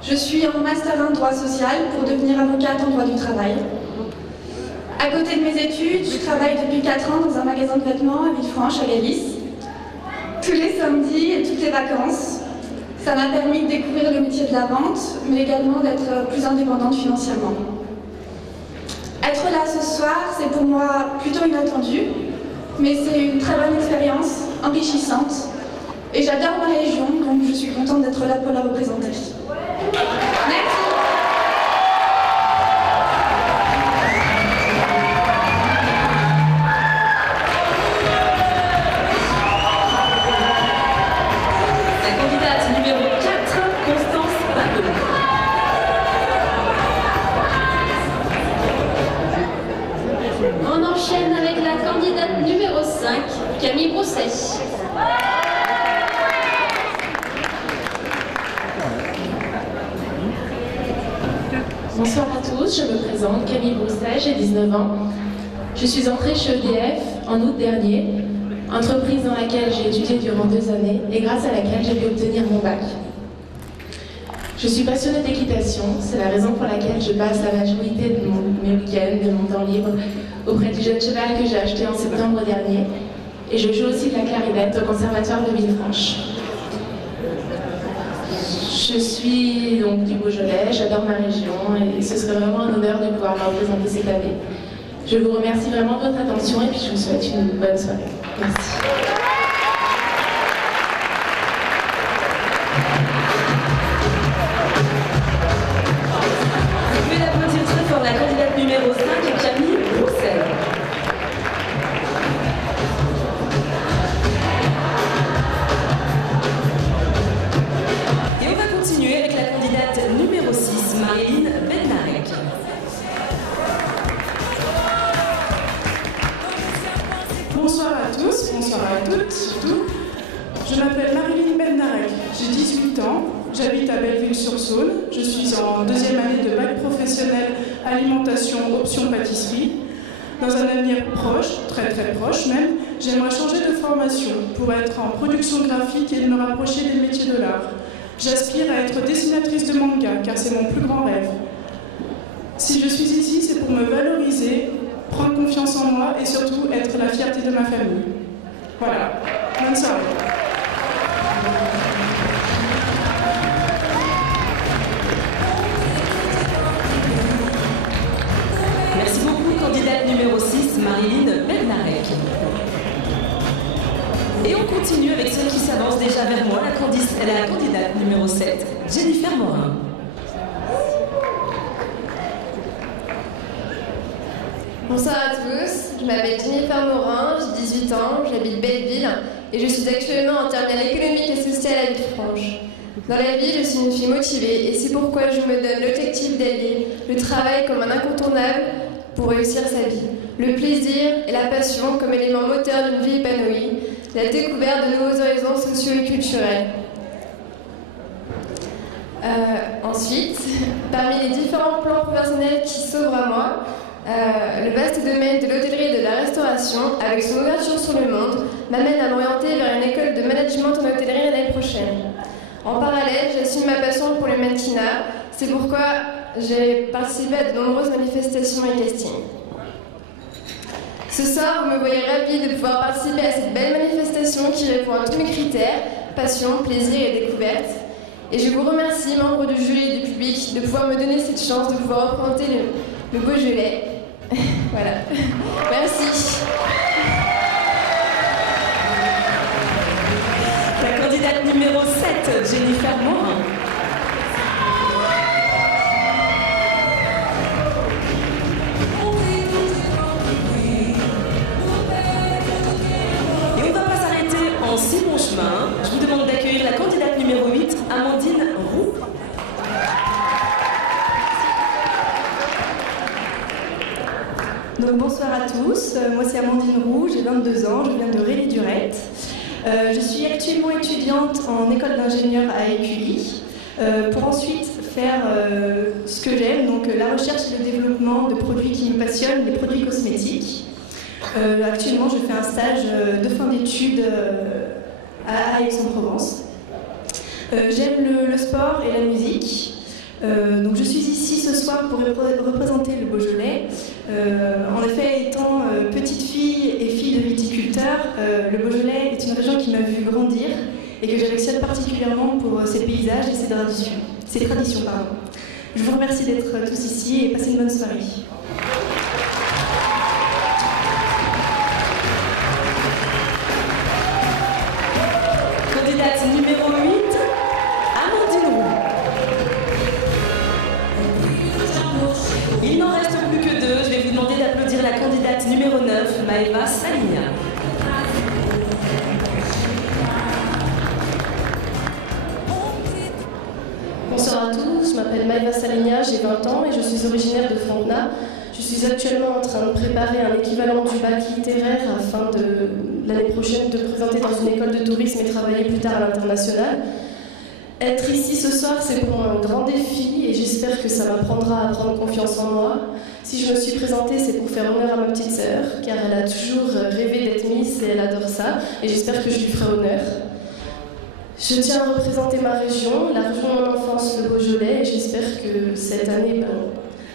Je suis en Master 1 droit social pour devenir avocate en droit du travail. À côté de mes études, je travaille depuis 4 ans dans un magasin de vêtements à Villefranche, à Galice. Tous les samedis et toutes les vacances, ça m'a permis de découvrir le métier de la vente, mais également d'être plus indépendante financièrement. Être là ce soir, c'est pour moi plutôt inattendu, mais c'est une très bonne expérience, enrichissante. Et j'adore ma région, donc je suis contente d'être là pour la représenter. Merci. La candidate numéro 4, Constance Bagot. On enchaîne avec la candidate numéro 5, Camille Brousset. Bonsoir à tous, je me présente, Camille Brousset, j'ai 19 ans. Je suis entrée chez EDF en août dernier, entreprise dans laquelle j'ai étudié durant 2 années et grâce à laquelle j'ai pu obtenir mon bac. Je suis passionnée d'équitation, c'est la raison pour laquelle je passe la majorité de mes week-ends, de mon temps libre, auprès du jeune cheval que j'ai acheté en septembre dernier. Et je joue aussi de la clarinette au conservatoire de Villefranche. Je suis donc du Beaujolais, j'adore ma région et ce serait vraiment un honneur de pouvoir la représenter cette année. Je vous remercie vraiment de votre attention et puis je vous souhaite une bonne soirée. Merci. Vous pouvez l'applaudir très fort, la candidate numéro 5, Camille Brousset. Et on va continuer avec la candidate numéro 6, Marilyn Bednarek. Bonsoir à tous, bonsoir à toutes surtout. Je m'appelle Marilyn Bednarek, j'ai 18 ans, j'habite à Belleville-sur-Saône, je suis en 2e année de bac professionnel alimentation option pâtisserie. Dans un avenir proche, très très proche même, j'aimerais changer de formation pour être en production graphique et me rapprocher des métiers de l'art. J'aspire à être dessinatrice de manga car c'est mon plus grand rêve. Si je suis ici, c'est pour me valoriser, prendre confiance en moi et surtout être la fierté de ma famille. Voilà, bonne soirée. Merci beaucoup, candidate numéro 6, Marilyn Bednarek. Et on continue avec celle qui s'avance déjà vers moi, la candidate numéro 7, Jennifer Morin. Bonsoir à tous, je m'appelle Jennifer Morin, j'ai 18 ans, j'habite Belleville et je suis actuellement en terminale économique et sociale à Villefranche. Dans la vie, je suis une fille motivée et c'est pourquoi je me donne l'objectif d'allier le travail comme un incontournable pour réussir sa vie, le plaisir et la passion comme élément moteur d'une vie épanouie, la découverte de nouveaux horizons sociaux et culturels. Ensuite, parmi les différents plans professionnels qui s'ouvrent à moi, le vaste domaine de l'hôtellerie et de la restauration, avec son ouverture sur le monde, m'amène à m'orienter vers une école de management en hôtellerie l'année prochaine. En parallèle, j'assume ma passion pour le mannequinat, c'est pourquoi j'ai participé à de nombreuses manifestations et castings. Ce soir, vous me voyez ravie de pouvoir participer à cette belle manifestation qui répond à tous mes critères, passion, plaisir et découverte. Et je vous remercie, membres du jury et du public, de pouvoir me donner cette chance de pouvoir représenter le Beaujolais. Voilà. Merci. La candidate numéro 7, Jennifer Morin. Et on ne va pas s'arrêter en si bon chemin. Je vous demande d'accueillir la candidate numéro 8, Amandine Roux. Donc bonsoir à tous, moi c'est Amandine Roux, j'ai 22 ans, je viens de Rély-Durette. Je suis actuellement étudiante en école d'ingénieur à EQI pour ensuite faire ce que j'aime, donc la recherche et le développement de produits qui me passionnent, les produits cosmétiques. Actuellement je fais un stage de fin d'études à Aix-en-Provence. J'aime le sport et la musique. Donc je suis ici ce soir pour représenter le Beaujolais. En effet, étant petite fille et fille de viticulteur, le Beaujolais est une région qui m'a vu grandir et que j'affectionne particulièrement pour ses paysages et ses traditions. Je vous remercie d'être tous ici et passez une bonne soirée. Candidate numéro 8, Amandine Roux. Il n'en reste plus que 2. Je vais vous demander d'applaudir la candidate numéro 9, Maëva Saligna. Bonsoir à tous, je m'appelle Maëva Saligna, j'ai 20 ans et je suis originaire de Frontenat. Je suis actuellement en train de préparer un équivalent du bac littéraire afin de l'année prochaine de présenter dans une école de tourisme et travailler plus tard à l'international. Être ici ce soir, c'est pour moi un grand défi et j'espère que ça m'apprendra à prendre confiance en moi. Si je me suis présentée, c'est pour faire honneur à ma petite sœur, car elle a toujours rêvé d'être Miss et elle adore ça, et j'espère que je lui ferai honneur. Je tiens à représenter ma région, la région de mon enfance, le Beaujolais, et j'espère que cette année,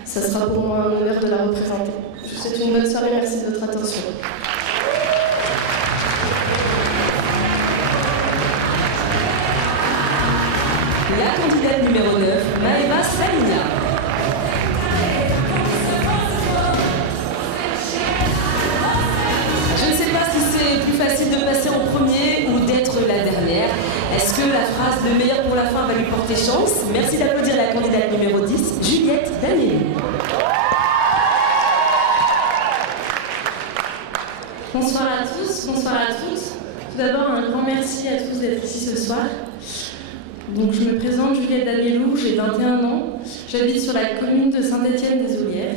ça sera pour moi un honneur de la représenter. Je vous souhaite une bonne soirée, merci de votre attention. La candidate numéro 9, Maëva Saligna. Je ne sais pas si c'est plus facile de passer en premier ou d'être la dernière. Est-ce que la phrase « le meilleur pour la fin » va lui porter chance? Merci d'applaudir la candidate numéro 10, Juliette Daniel. Bonsoir à tous, bonsoir à toutes. Tout d'abord, un grand merci à tous d'être ici ce soir. Donc, je me présente, Juliette Danielou, j'ai 21 ans. J'habite sur la commune de Saint-Étienne-des-Oulières.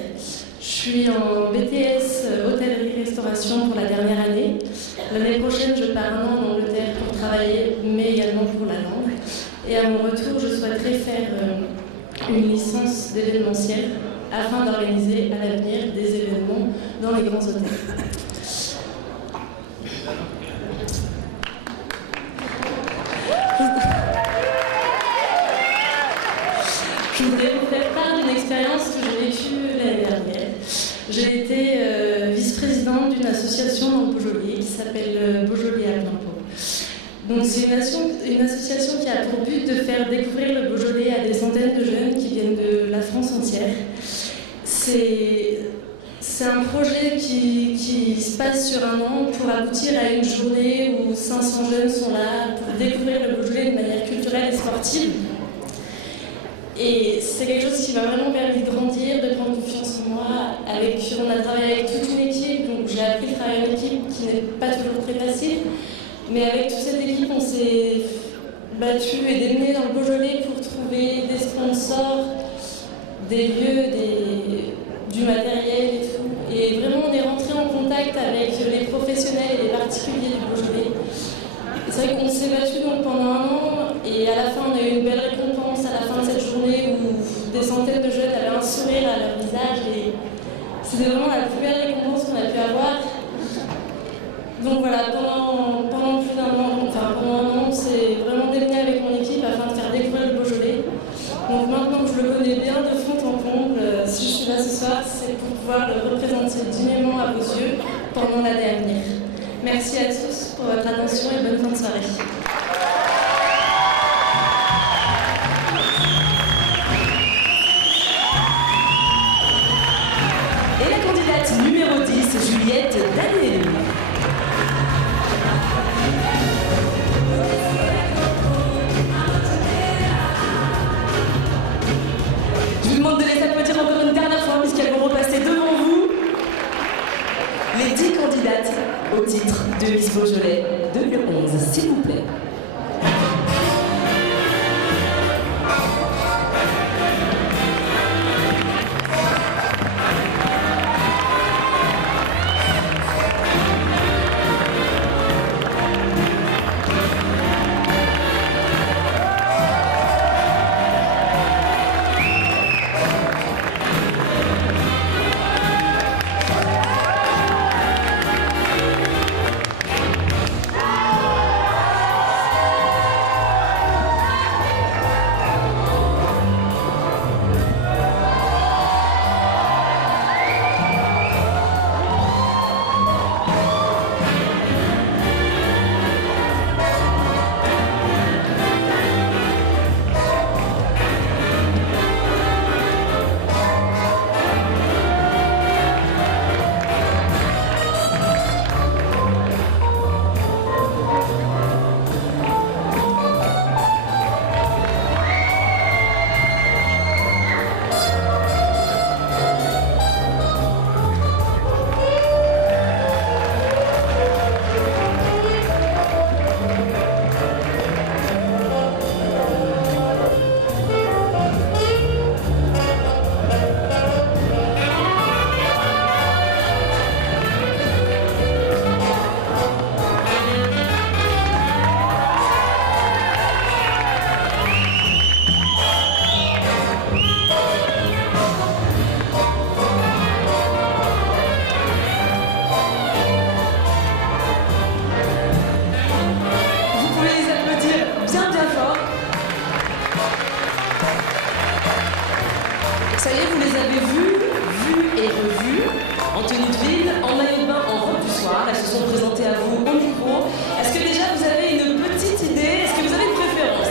Je suis en BTS hôtellerie-restauration pour la dernière année. L'année prochaine, je pars un an en Angleterre pour travailler, mais également pour la langue. Et à mon retour, je souhaiterais faire une licence d'événementiel afin d'organiser à l'avenir des événements dans les grands hôtels. Je voudrais vous faire part d'une expérience que j'ai vécue l'année dernière. J'ai été vice-présidente d'une association dans le Beaujolais qui s'appelle Beaujolais à plein pot. Donc c'est une association qui a pour but de faire découvrir le Beaujolais à des centaines de jeunes qui viennent de la France entière. C'est un projet qui se passe sur un an pour aboutir à une journée où 500 jeunes sont là pour découvrir le Beaujolais de manière culturelle et sportive. Et c'est quelque chose qui m'a vraiment permis de grandir, de prendre confiance en moi. On a travaillé avec toute une équipe, donc j'ai appris à travailler en équipe qui n'est pas toujours très facile. Mais avec toute cette équipe, on s'est battu et démené dans le Beaujolais pour trouver des sponsors, des lieux, du matériel et tout. Et vraiment, on est rentré en contact avec les professionnels et les particuliers du Beaujolais. C'est vrai qu'on s'est battu donc pendant un an et à la fin, on a eu une belle récompense à la fin de cette journée où des centaines de jeunes avaient un sourire à leur visage et c'était vraiment la plus belle récompense qu'on a pu avoir. Donc voilà, pendant plus d'un an, pendant un an, on s'est vraiment démené avec mon équipe afin de faire découvrir le Beaujolais. Donc maintenant que je le connais bien de fond en comble, si je suis là ce soir, c'est pour pouvoir le représenter dignement à vos yeux pendant l'année à venir. Merci à tous pour votre attention et bonne fin de soirée. Et la candidate numéro 10, Juliette Daniel. Je vous demande de les applaudir encore une dernière fois puisqu'elles vont repasser devant vous. Les 10 candidates au titre de Miss Beaujolais 2011, s'il vous plaît. Ça y est, vous les avez vus et revus, en tenue de ville, en maillot de bain, en robe du soir. Elles se sont présentées à vous au micro. Est-ce que déjà vous avez une petite idée? Est-ce que vous avez une préférence?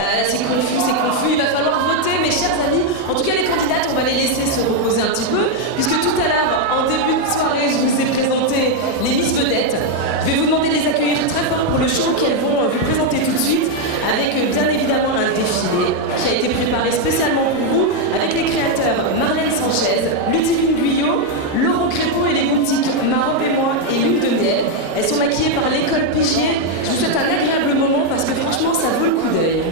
Là c'est confus, il va falloir voter mes chers amis. En tout cas les candidates, on va les laisser se reposer un petit peu, puisque tout à l'heure, en début de soirée, je vous ai présenté les Miss Vedettes. Je vais vous demander de les accueillir très fort pour le show qu'elles vont vous présenter tout de suite, avec bien évidemment un défilé qui a été préparé spécialement pour vous, avec les créateurs Marlène Sanchez, Ludivine Guyot, Laurent Crépeau et les boutiques Ma Robe et Moi et Lune de Miel. Elles sont maquillées par l'école Pigier. Je vous souhaite un agréable moment parce que franchement ça vaut le coup d'œil.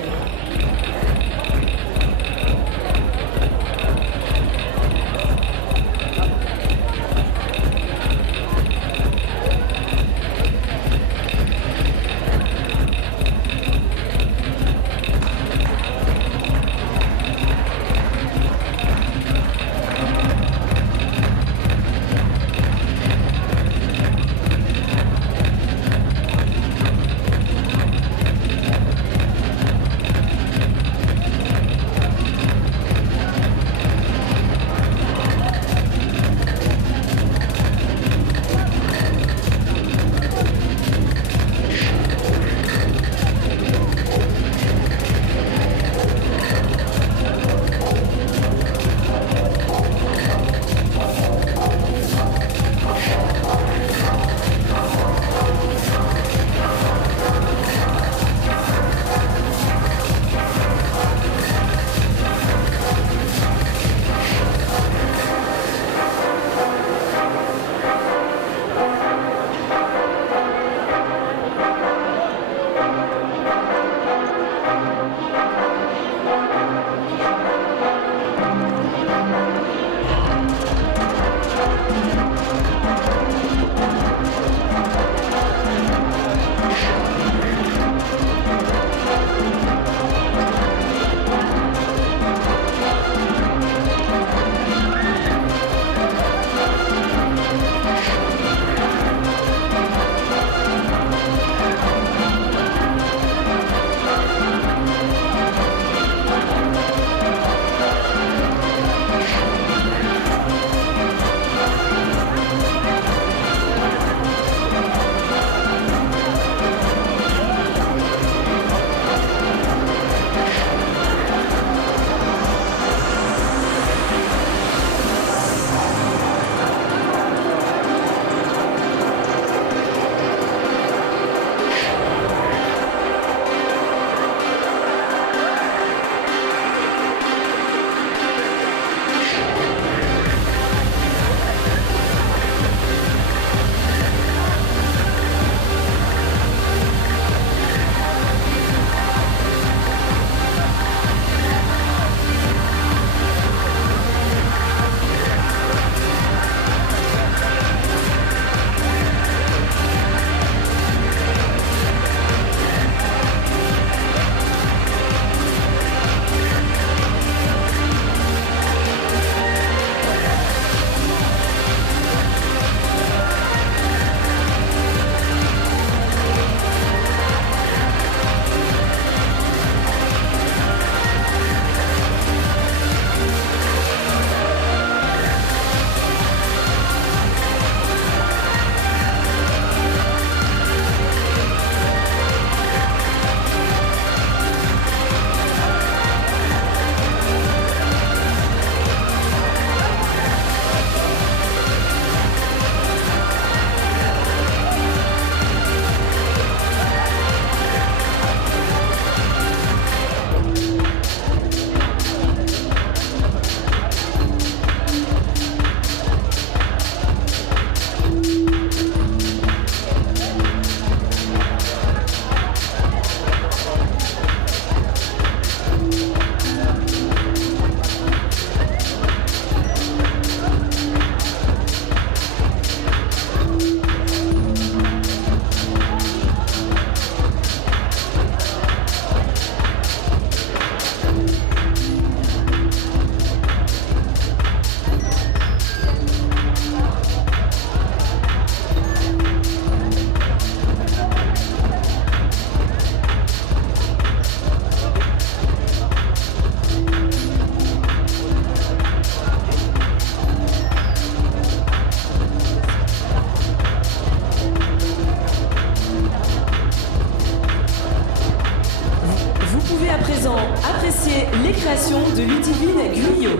pouvez à présent apprécier les créations de Ludivine Guyot.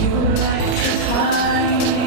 You like to find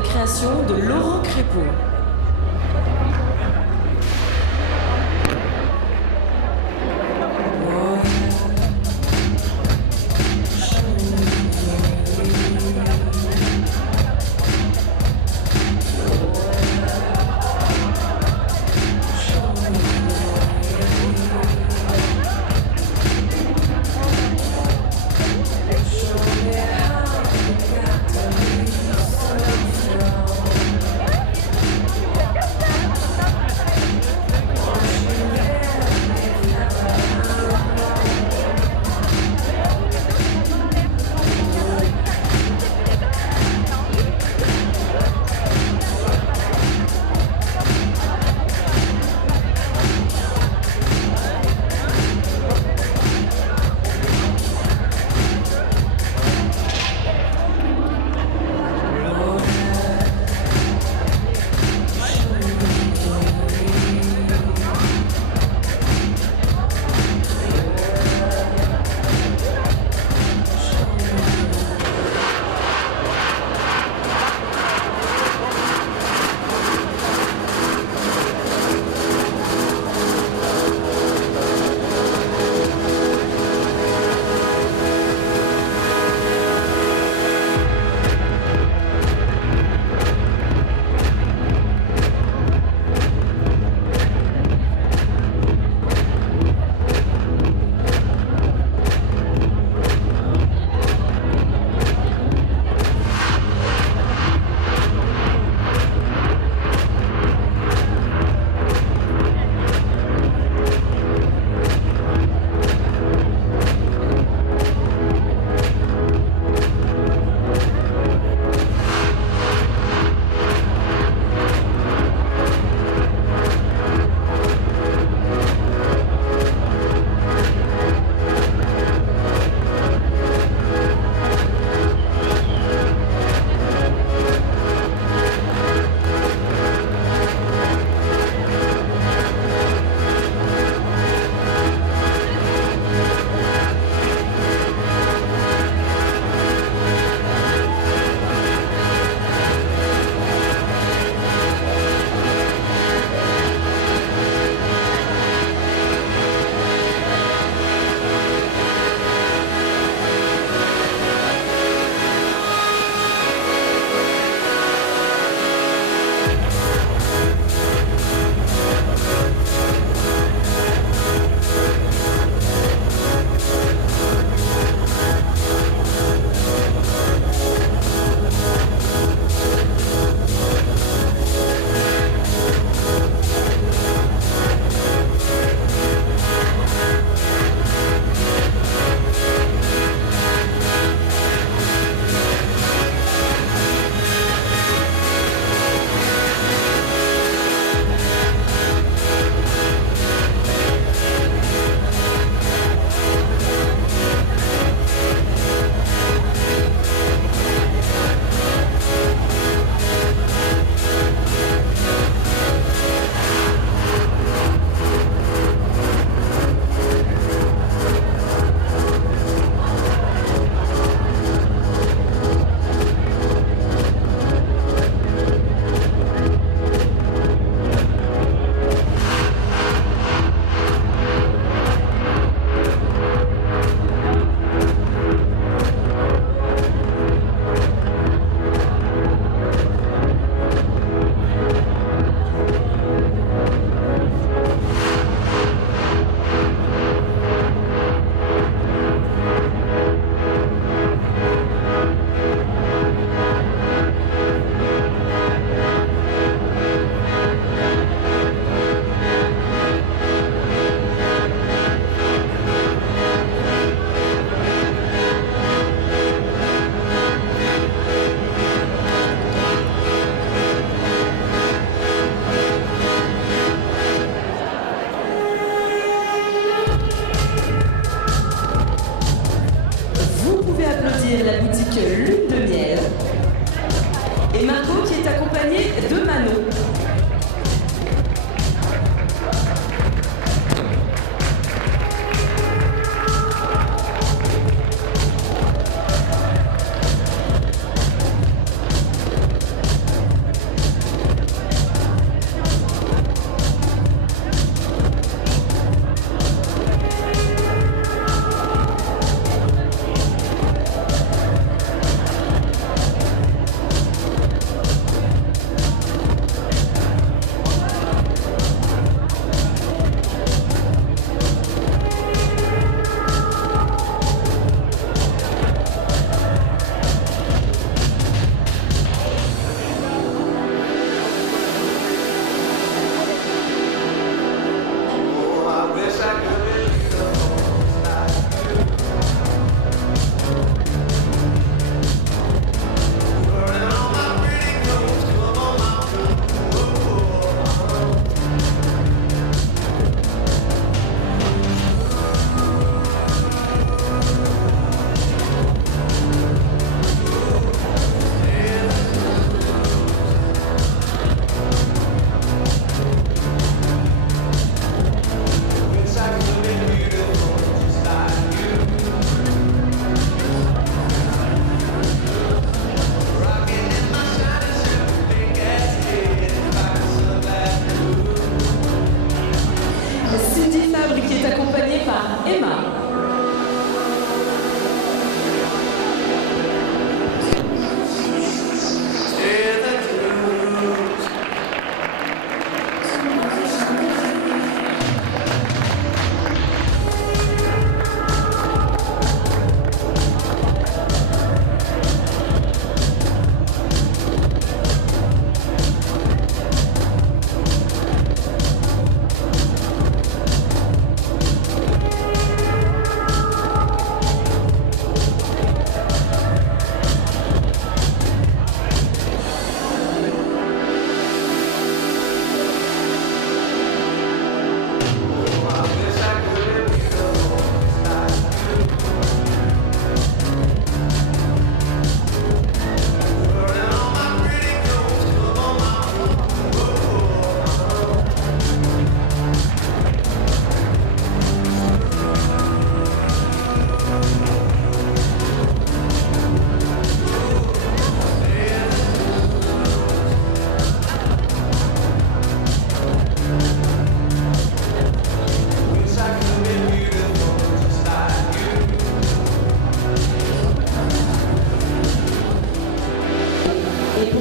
les créations de Laurent Crépeau.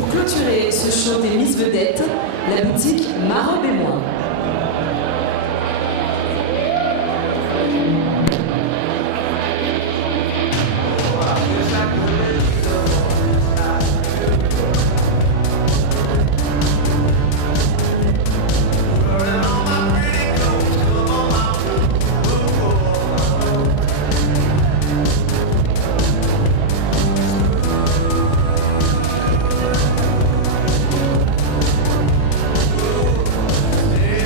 pour clôturer ce show des Miss Vedettes, la boutique Ma Robe et Moi. Yeah.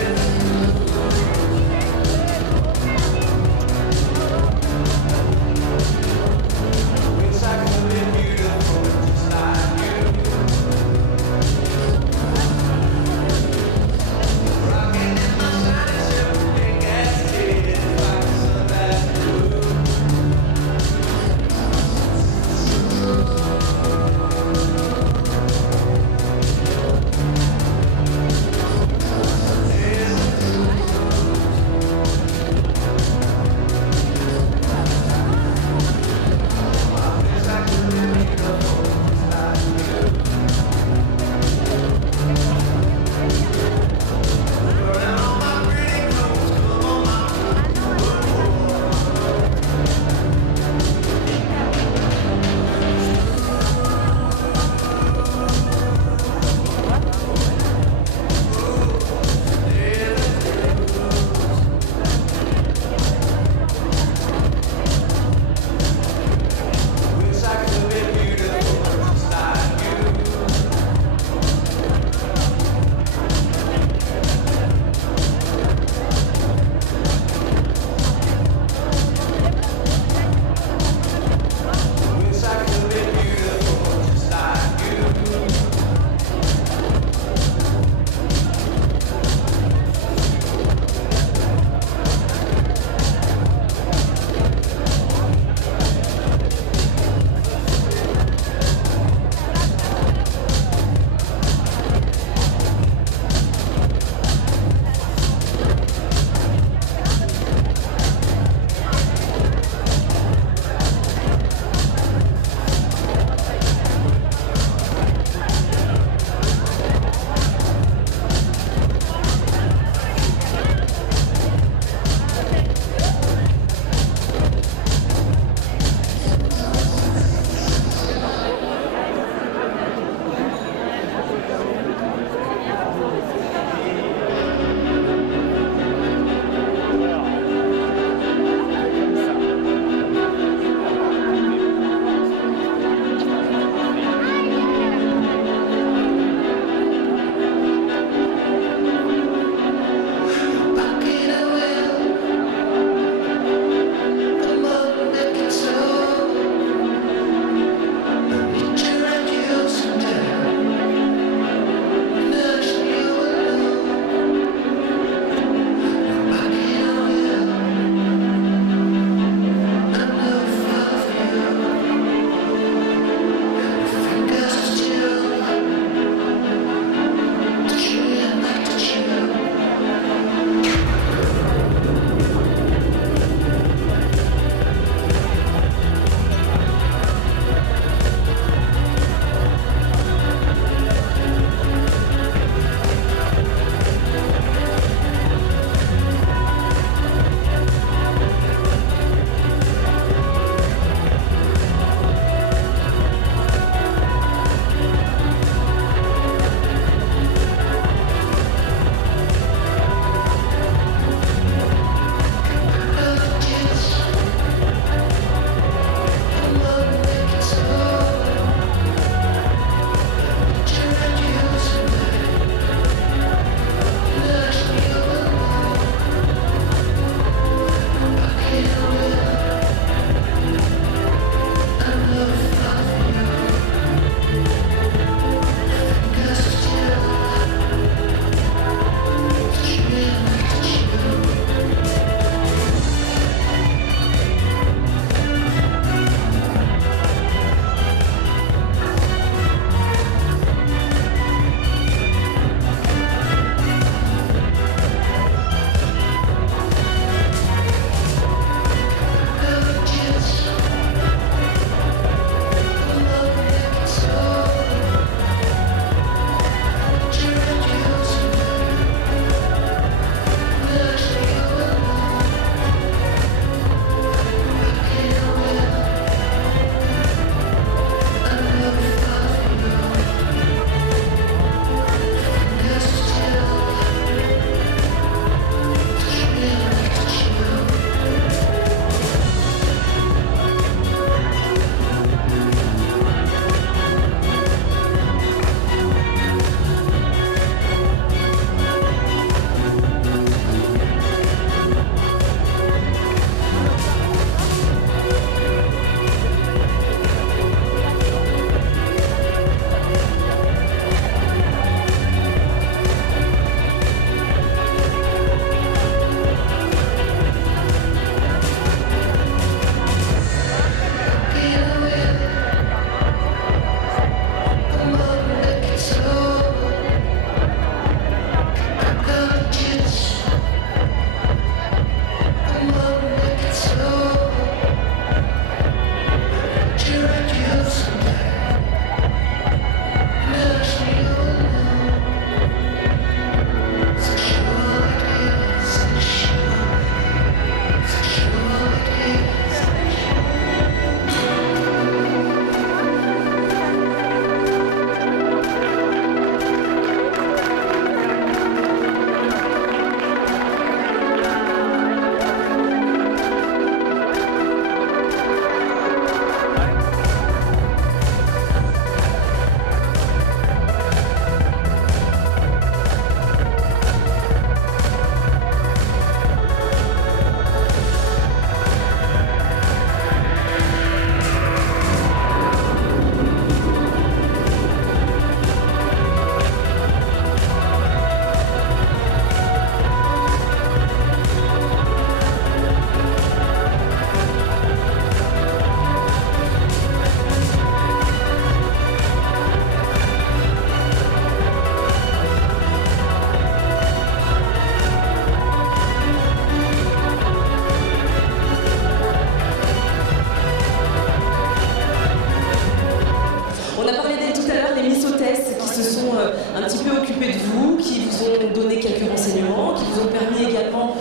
On a parlé d'elles tout à l'heure, les Miss Hôtesses qui se sont un petit peu occupées de vous, qui vous ont donné quelques renseignements, qui vous ont permis également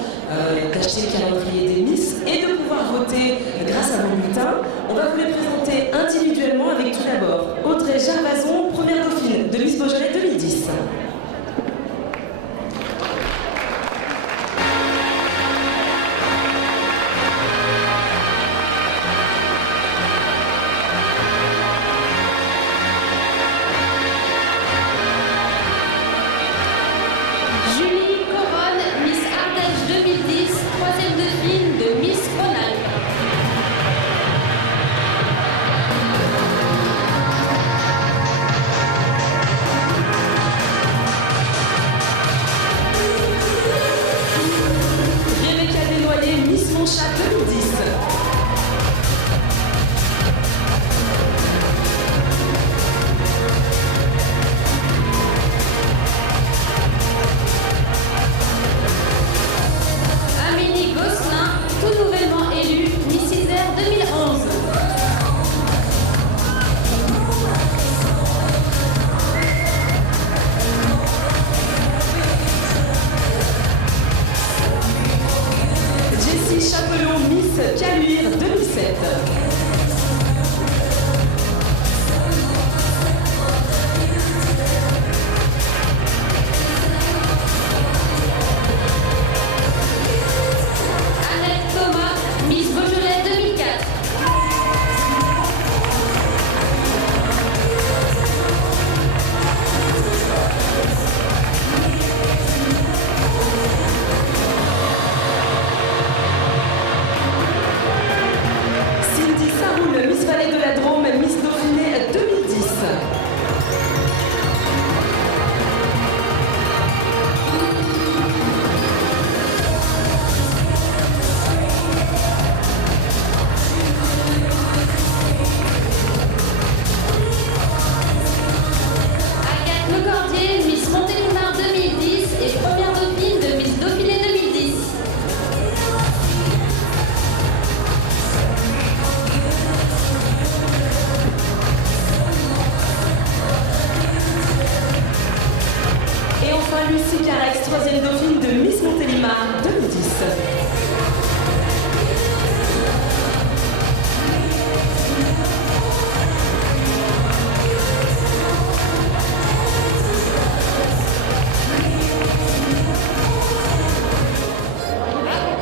d'acheter le calendrier des Miss et de pouvoir voter grâce à vos bulletins. On va vous les présenter individuellement avec tout d'abord Audrey Gervason, première dauphine de Miss Beaujolais 2010. Julie Coronne, Miss Ardèche 2010, troisième dauphine de Miss Rhône-Alpes. Rebecca Desnoyers, Miss Montchat 2010. Amélie Gosselin, tout nouvellement élue Miss Isère 2011. Jessie Chapelon, Miss Caluire 2007. Annette Thomas, Miss Beaujolais 2004. Cindy Saroul, Miss Vallée de la Drôme, Miss Dauphiné 2010. Agathe Lecordier, Miss Montélimar 2010 et première dauphine de Miss Dauphiné 2010. Et enfin Lucie Carex, troisième dauphine de Miss Montélimar 2010.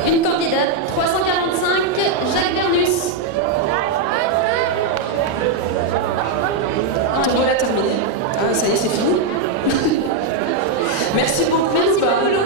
Une candidate, 345, Jacques Bernus. Tombola terminée. Ah, ça y est, c'est fini. Merci beaucoup. Merci beaucoup, Lou.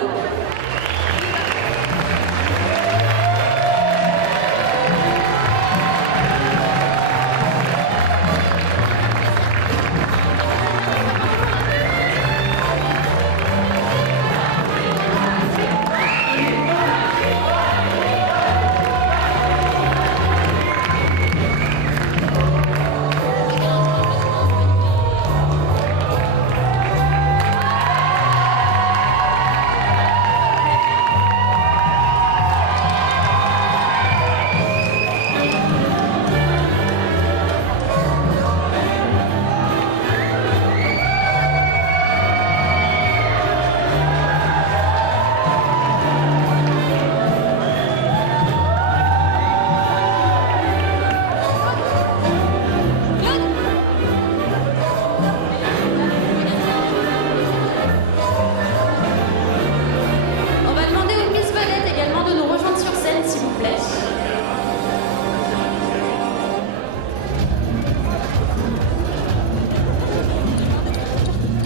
On va demander aux Miss Valette également de nous rejoindre sur scène, s'il vous plaît.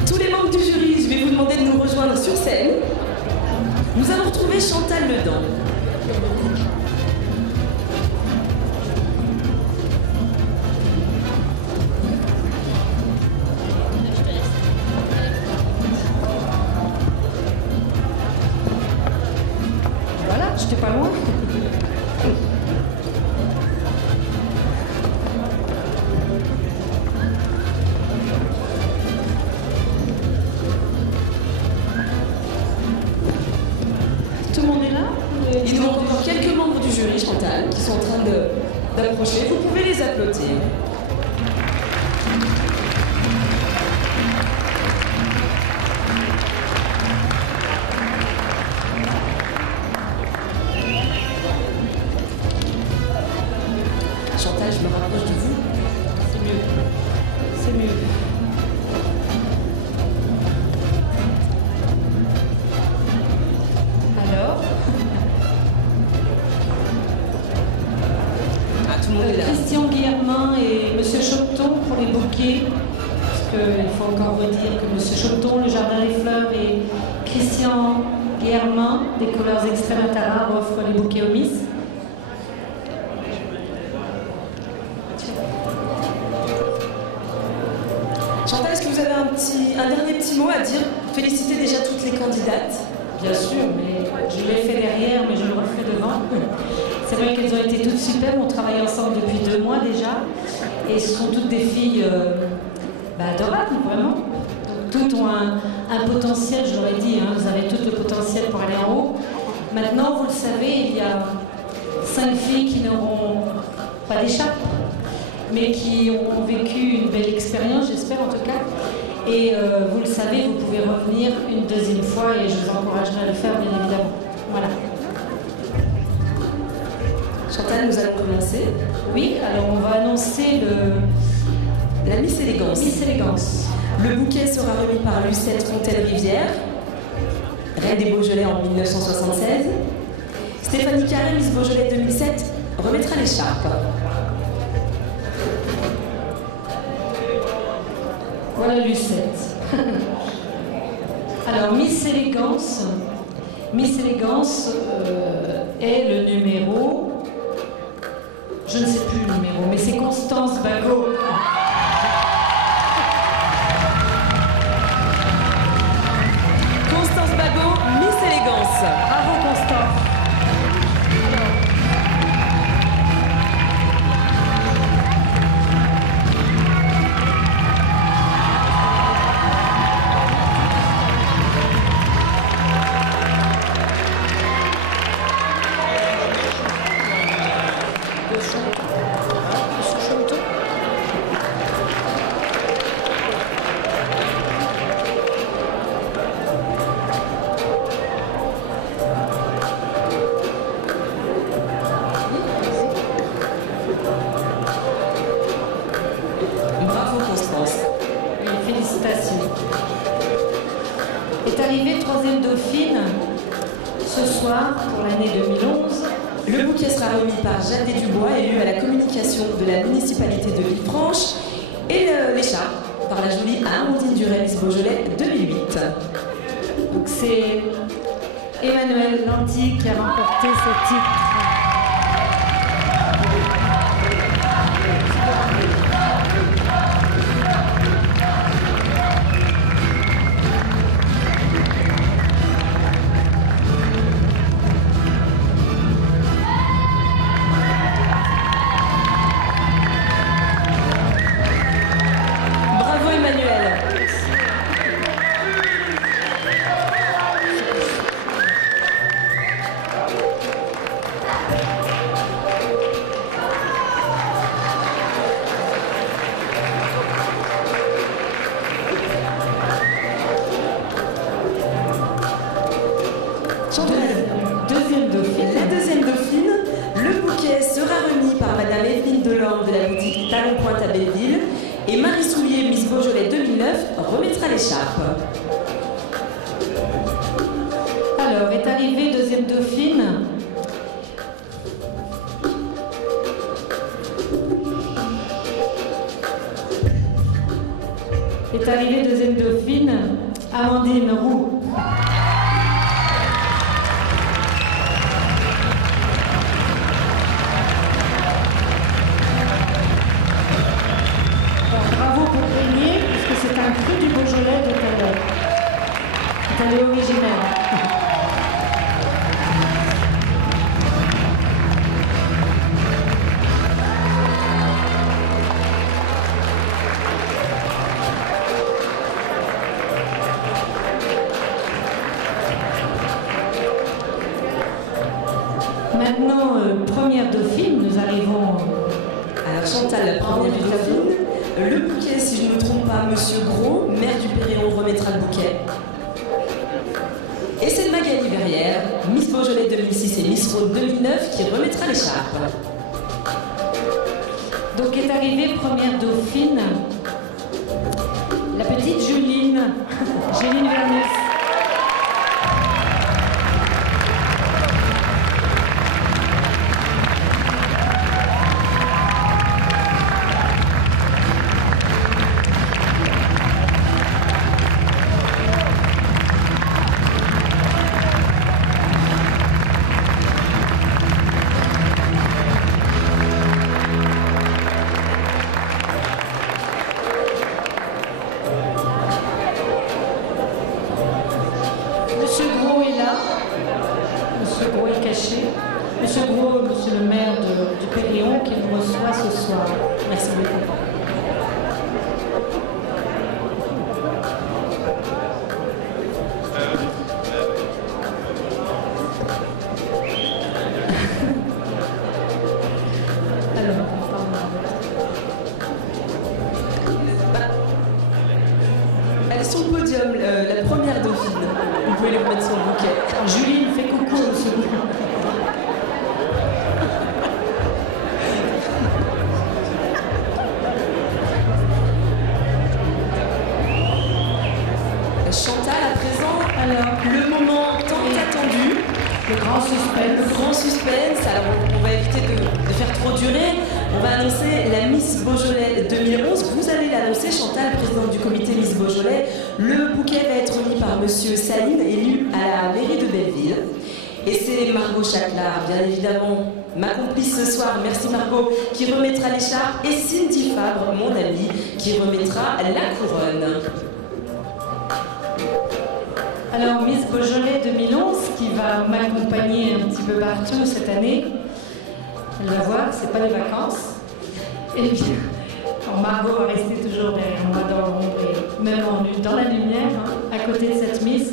Tous les membres du jury, je vais vous demander de nous rejoindre sur scène. Nous avons retrouvé Chantal Ledan. Voilà, j'étais pas loin. Tout le monde est là? Il nous manque encore quelques membres du jury, Chantal, qui sont en train d'approcher. Vous pouvez les applaudir. accueillir, parce qu'il faut encore redire que M. Choton, le Jardin des Fleurs et Christian Guillermin, des couleurs extrêmes à Tarare, offrent les bouquets au Miss. Chantal, est-ce que vous avez un dernier petit mot à dire? Féliciter déjà toutes les candidates. Bien sûr, mais je l'ai fait derrière, mais je le refais devant. C'est vrai qu'elles ont été toutes superbes, on travaille ensemble depuis 2 mois déjà, et ce sont toutes des filles adorables, vraiment. Donc, toutes ont un potentiel, je l'aurais dit, hein, vous avez tout le potentiel pour aller en haut. Maintenant, vous le savez, il y a 5 filles qui n'auront pas d'échappe, mais qui ont vécu une belle expérience, j'espère en tout cas. Et vous le savez, vous pouvez revenir une deuxième fois et je vous encouragerai à le faire, bien évidemment. Voilà. Chantal, nous allons commencer. Oui, alors on va annoncer la Miss Élégance. Miss Élégance. Le bouquet sera remis par Lucette Fontaine-Rivière, reine des Beaujolais en 1976. Stéphanie Carré, Miss Beaujolais 2007, remettra l'écharpe. Voilà Lucette. Alors Miss Élégance est le numéro, je ne sais plus le numéro, mais c'est Constance Bagot. Constance Bagot, Miss Élégance. Bravo Constance. Bravo Constance. Oui, félicitations. Est arrivée 3e dauphine ce soir pour l'année 2011. Le bouquet sera remis par Jeanne Desdubois, élue à la communication de la municipalité de Villefranche, et l'écharpe par la jolie Amandine Duret, Miss Beaujolais 2008. Donc c'est Emmanuel Lanty qui a remporté ce titre. Bravo Emmanuel. Deuxième dauphine. La deuxième dauphine, le bouquet sera remis par Madame Evelyne Delorme de la boutique Talon Pointe à Belleville, et Marie Soulier, Miss Beaujolais 2009, remettra l'écharpe. Alors, est arrivée deuxième dauphine. Est arrivée deuxième dauphine, Amandine Roux. Bravo pour Régnier, puisque c'est un cru du Beaujolais de Talon. C'est un lait originel. Maintenant, première dauphine, nous arrivons. Alors Chantal, la première dauphine. Le bouquet, si je ne me trompe pas, Monsieur Gros, maire du Péréon, remettra le bouquet. Et c'est Magali Verrière, Miss Beaujolais 2006 et Miss Rhône 2009, qui remettra l'écharpe. Donc est arrivée première dauphine, la petite Juline, Juline Vernus. du podium, la première dauphine. Vous pouvez lui remettre son bouquet. Alors, Julie me fait coucou au second. Chantal, à présent, alors, le moment tant attendu. Le grand suspense. Le grand suspense. Alors, on va éviter de faire trop durer. On va annoncer la Miss Beaujolais 2011. Vous allez l'annoncer, Chantal, présidente du comité Miss Beaujolais. Le bouquet va être remis par Monsieur Saline, élu à la mairie de Belleville. Et c'est Margot Chaclard, bien évidemment, ma complice ce soir, merci Margot, qui remettra l'écharpe, et Cindy Fabre, mon amie, qui remettra la couronne. Alors, Miss Beaujolais 2011, qui va m'accompagner un petit peu partout cette année. Elle va voir, c'est pas les vacances. Et bien, Margot va rester toujours derrière moi dans l'ombre et même dans la lumière, hein, à côté de cette Miss.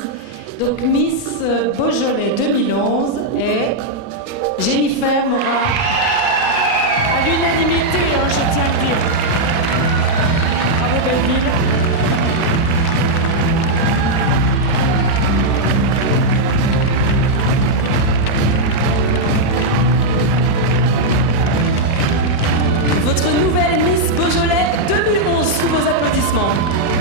Donc, Miss Beaujolais 2011 est Jennifer Morin. À l'unanimité, hein, je tiens à le dire. Bravo Belleville. Votre nouvelle Miss Beaujolais 2011 sous vos applaudissements.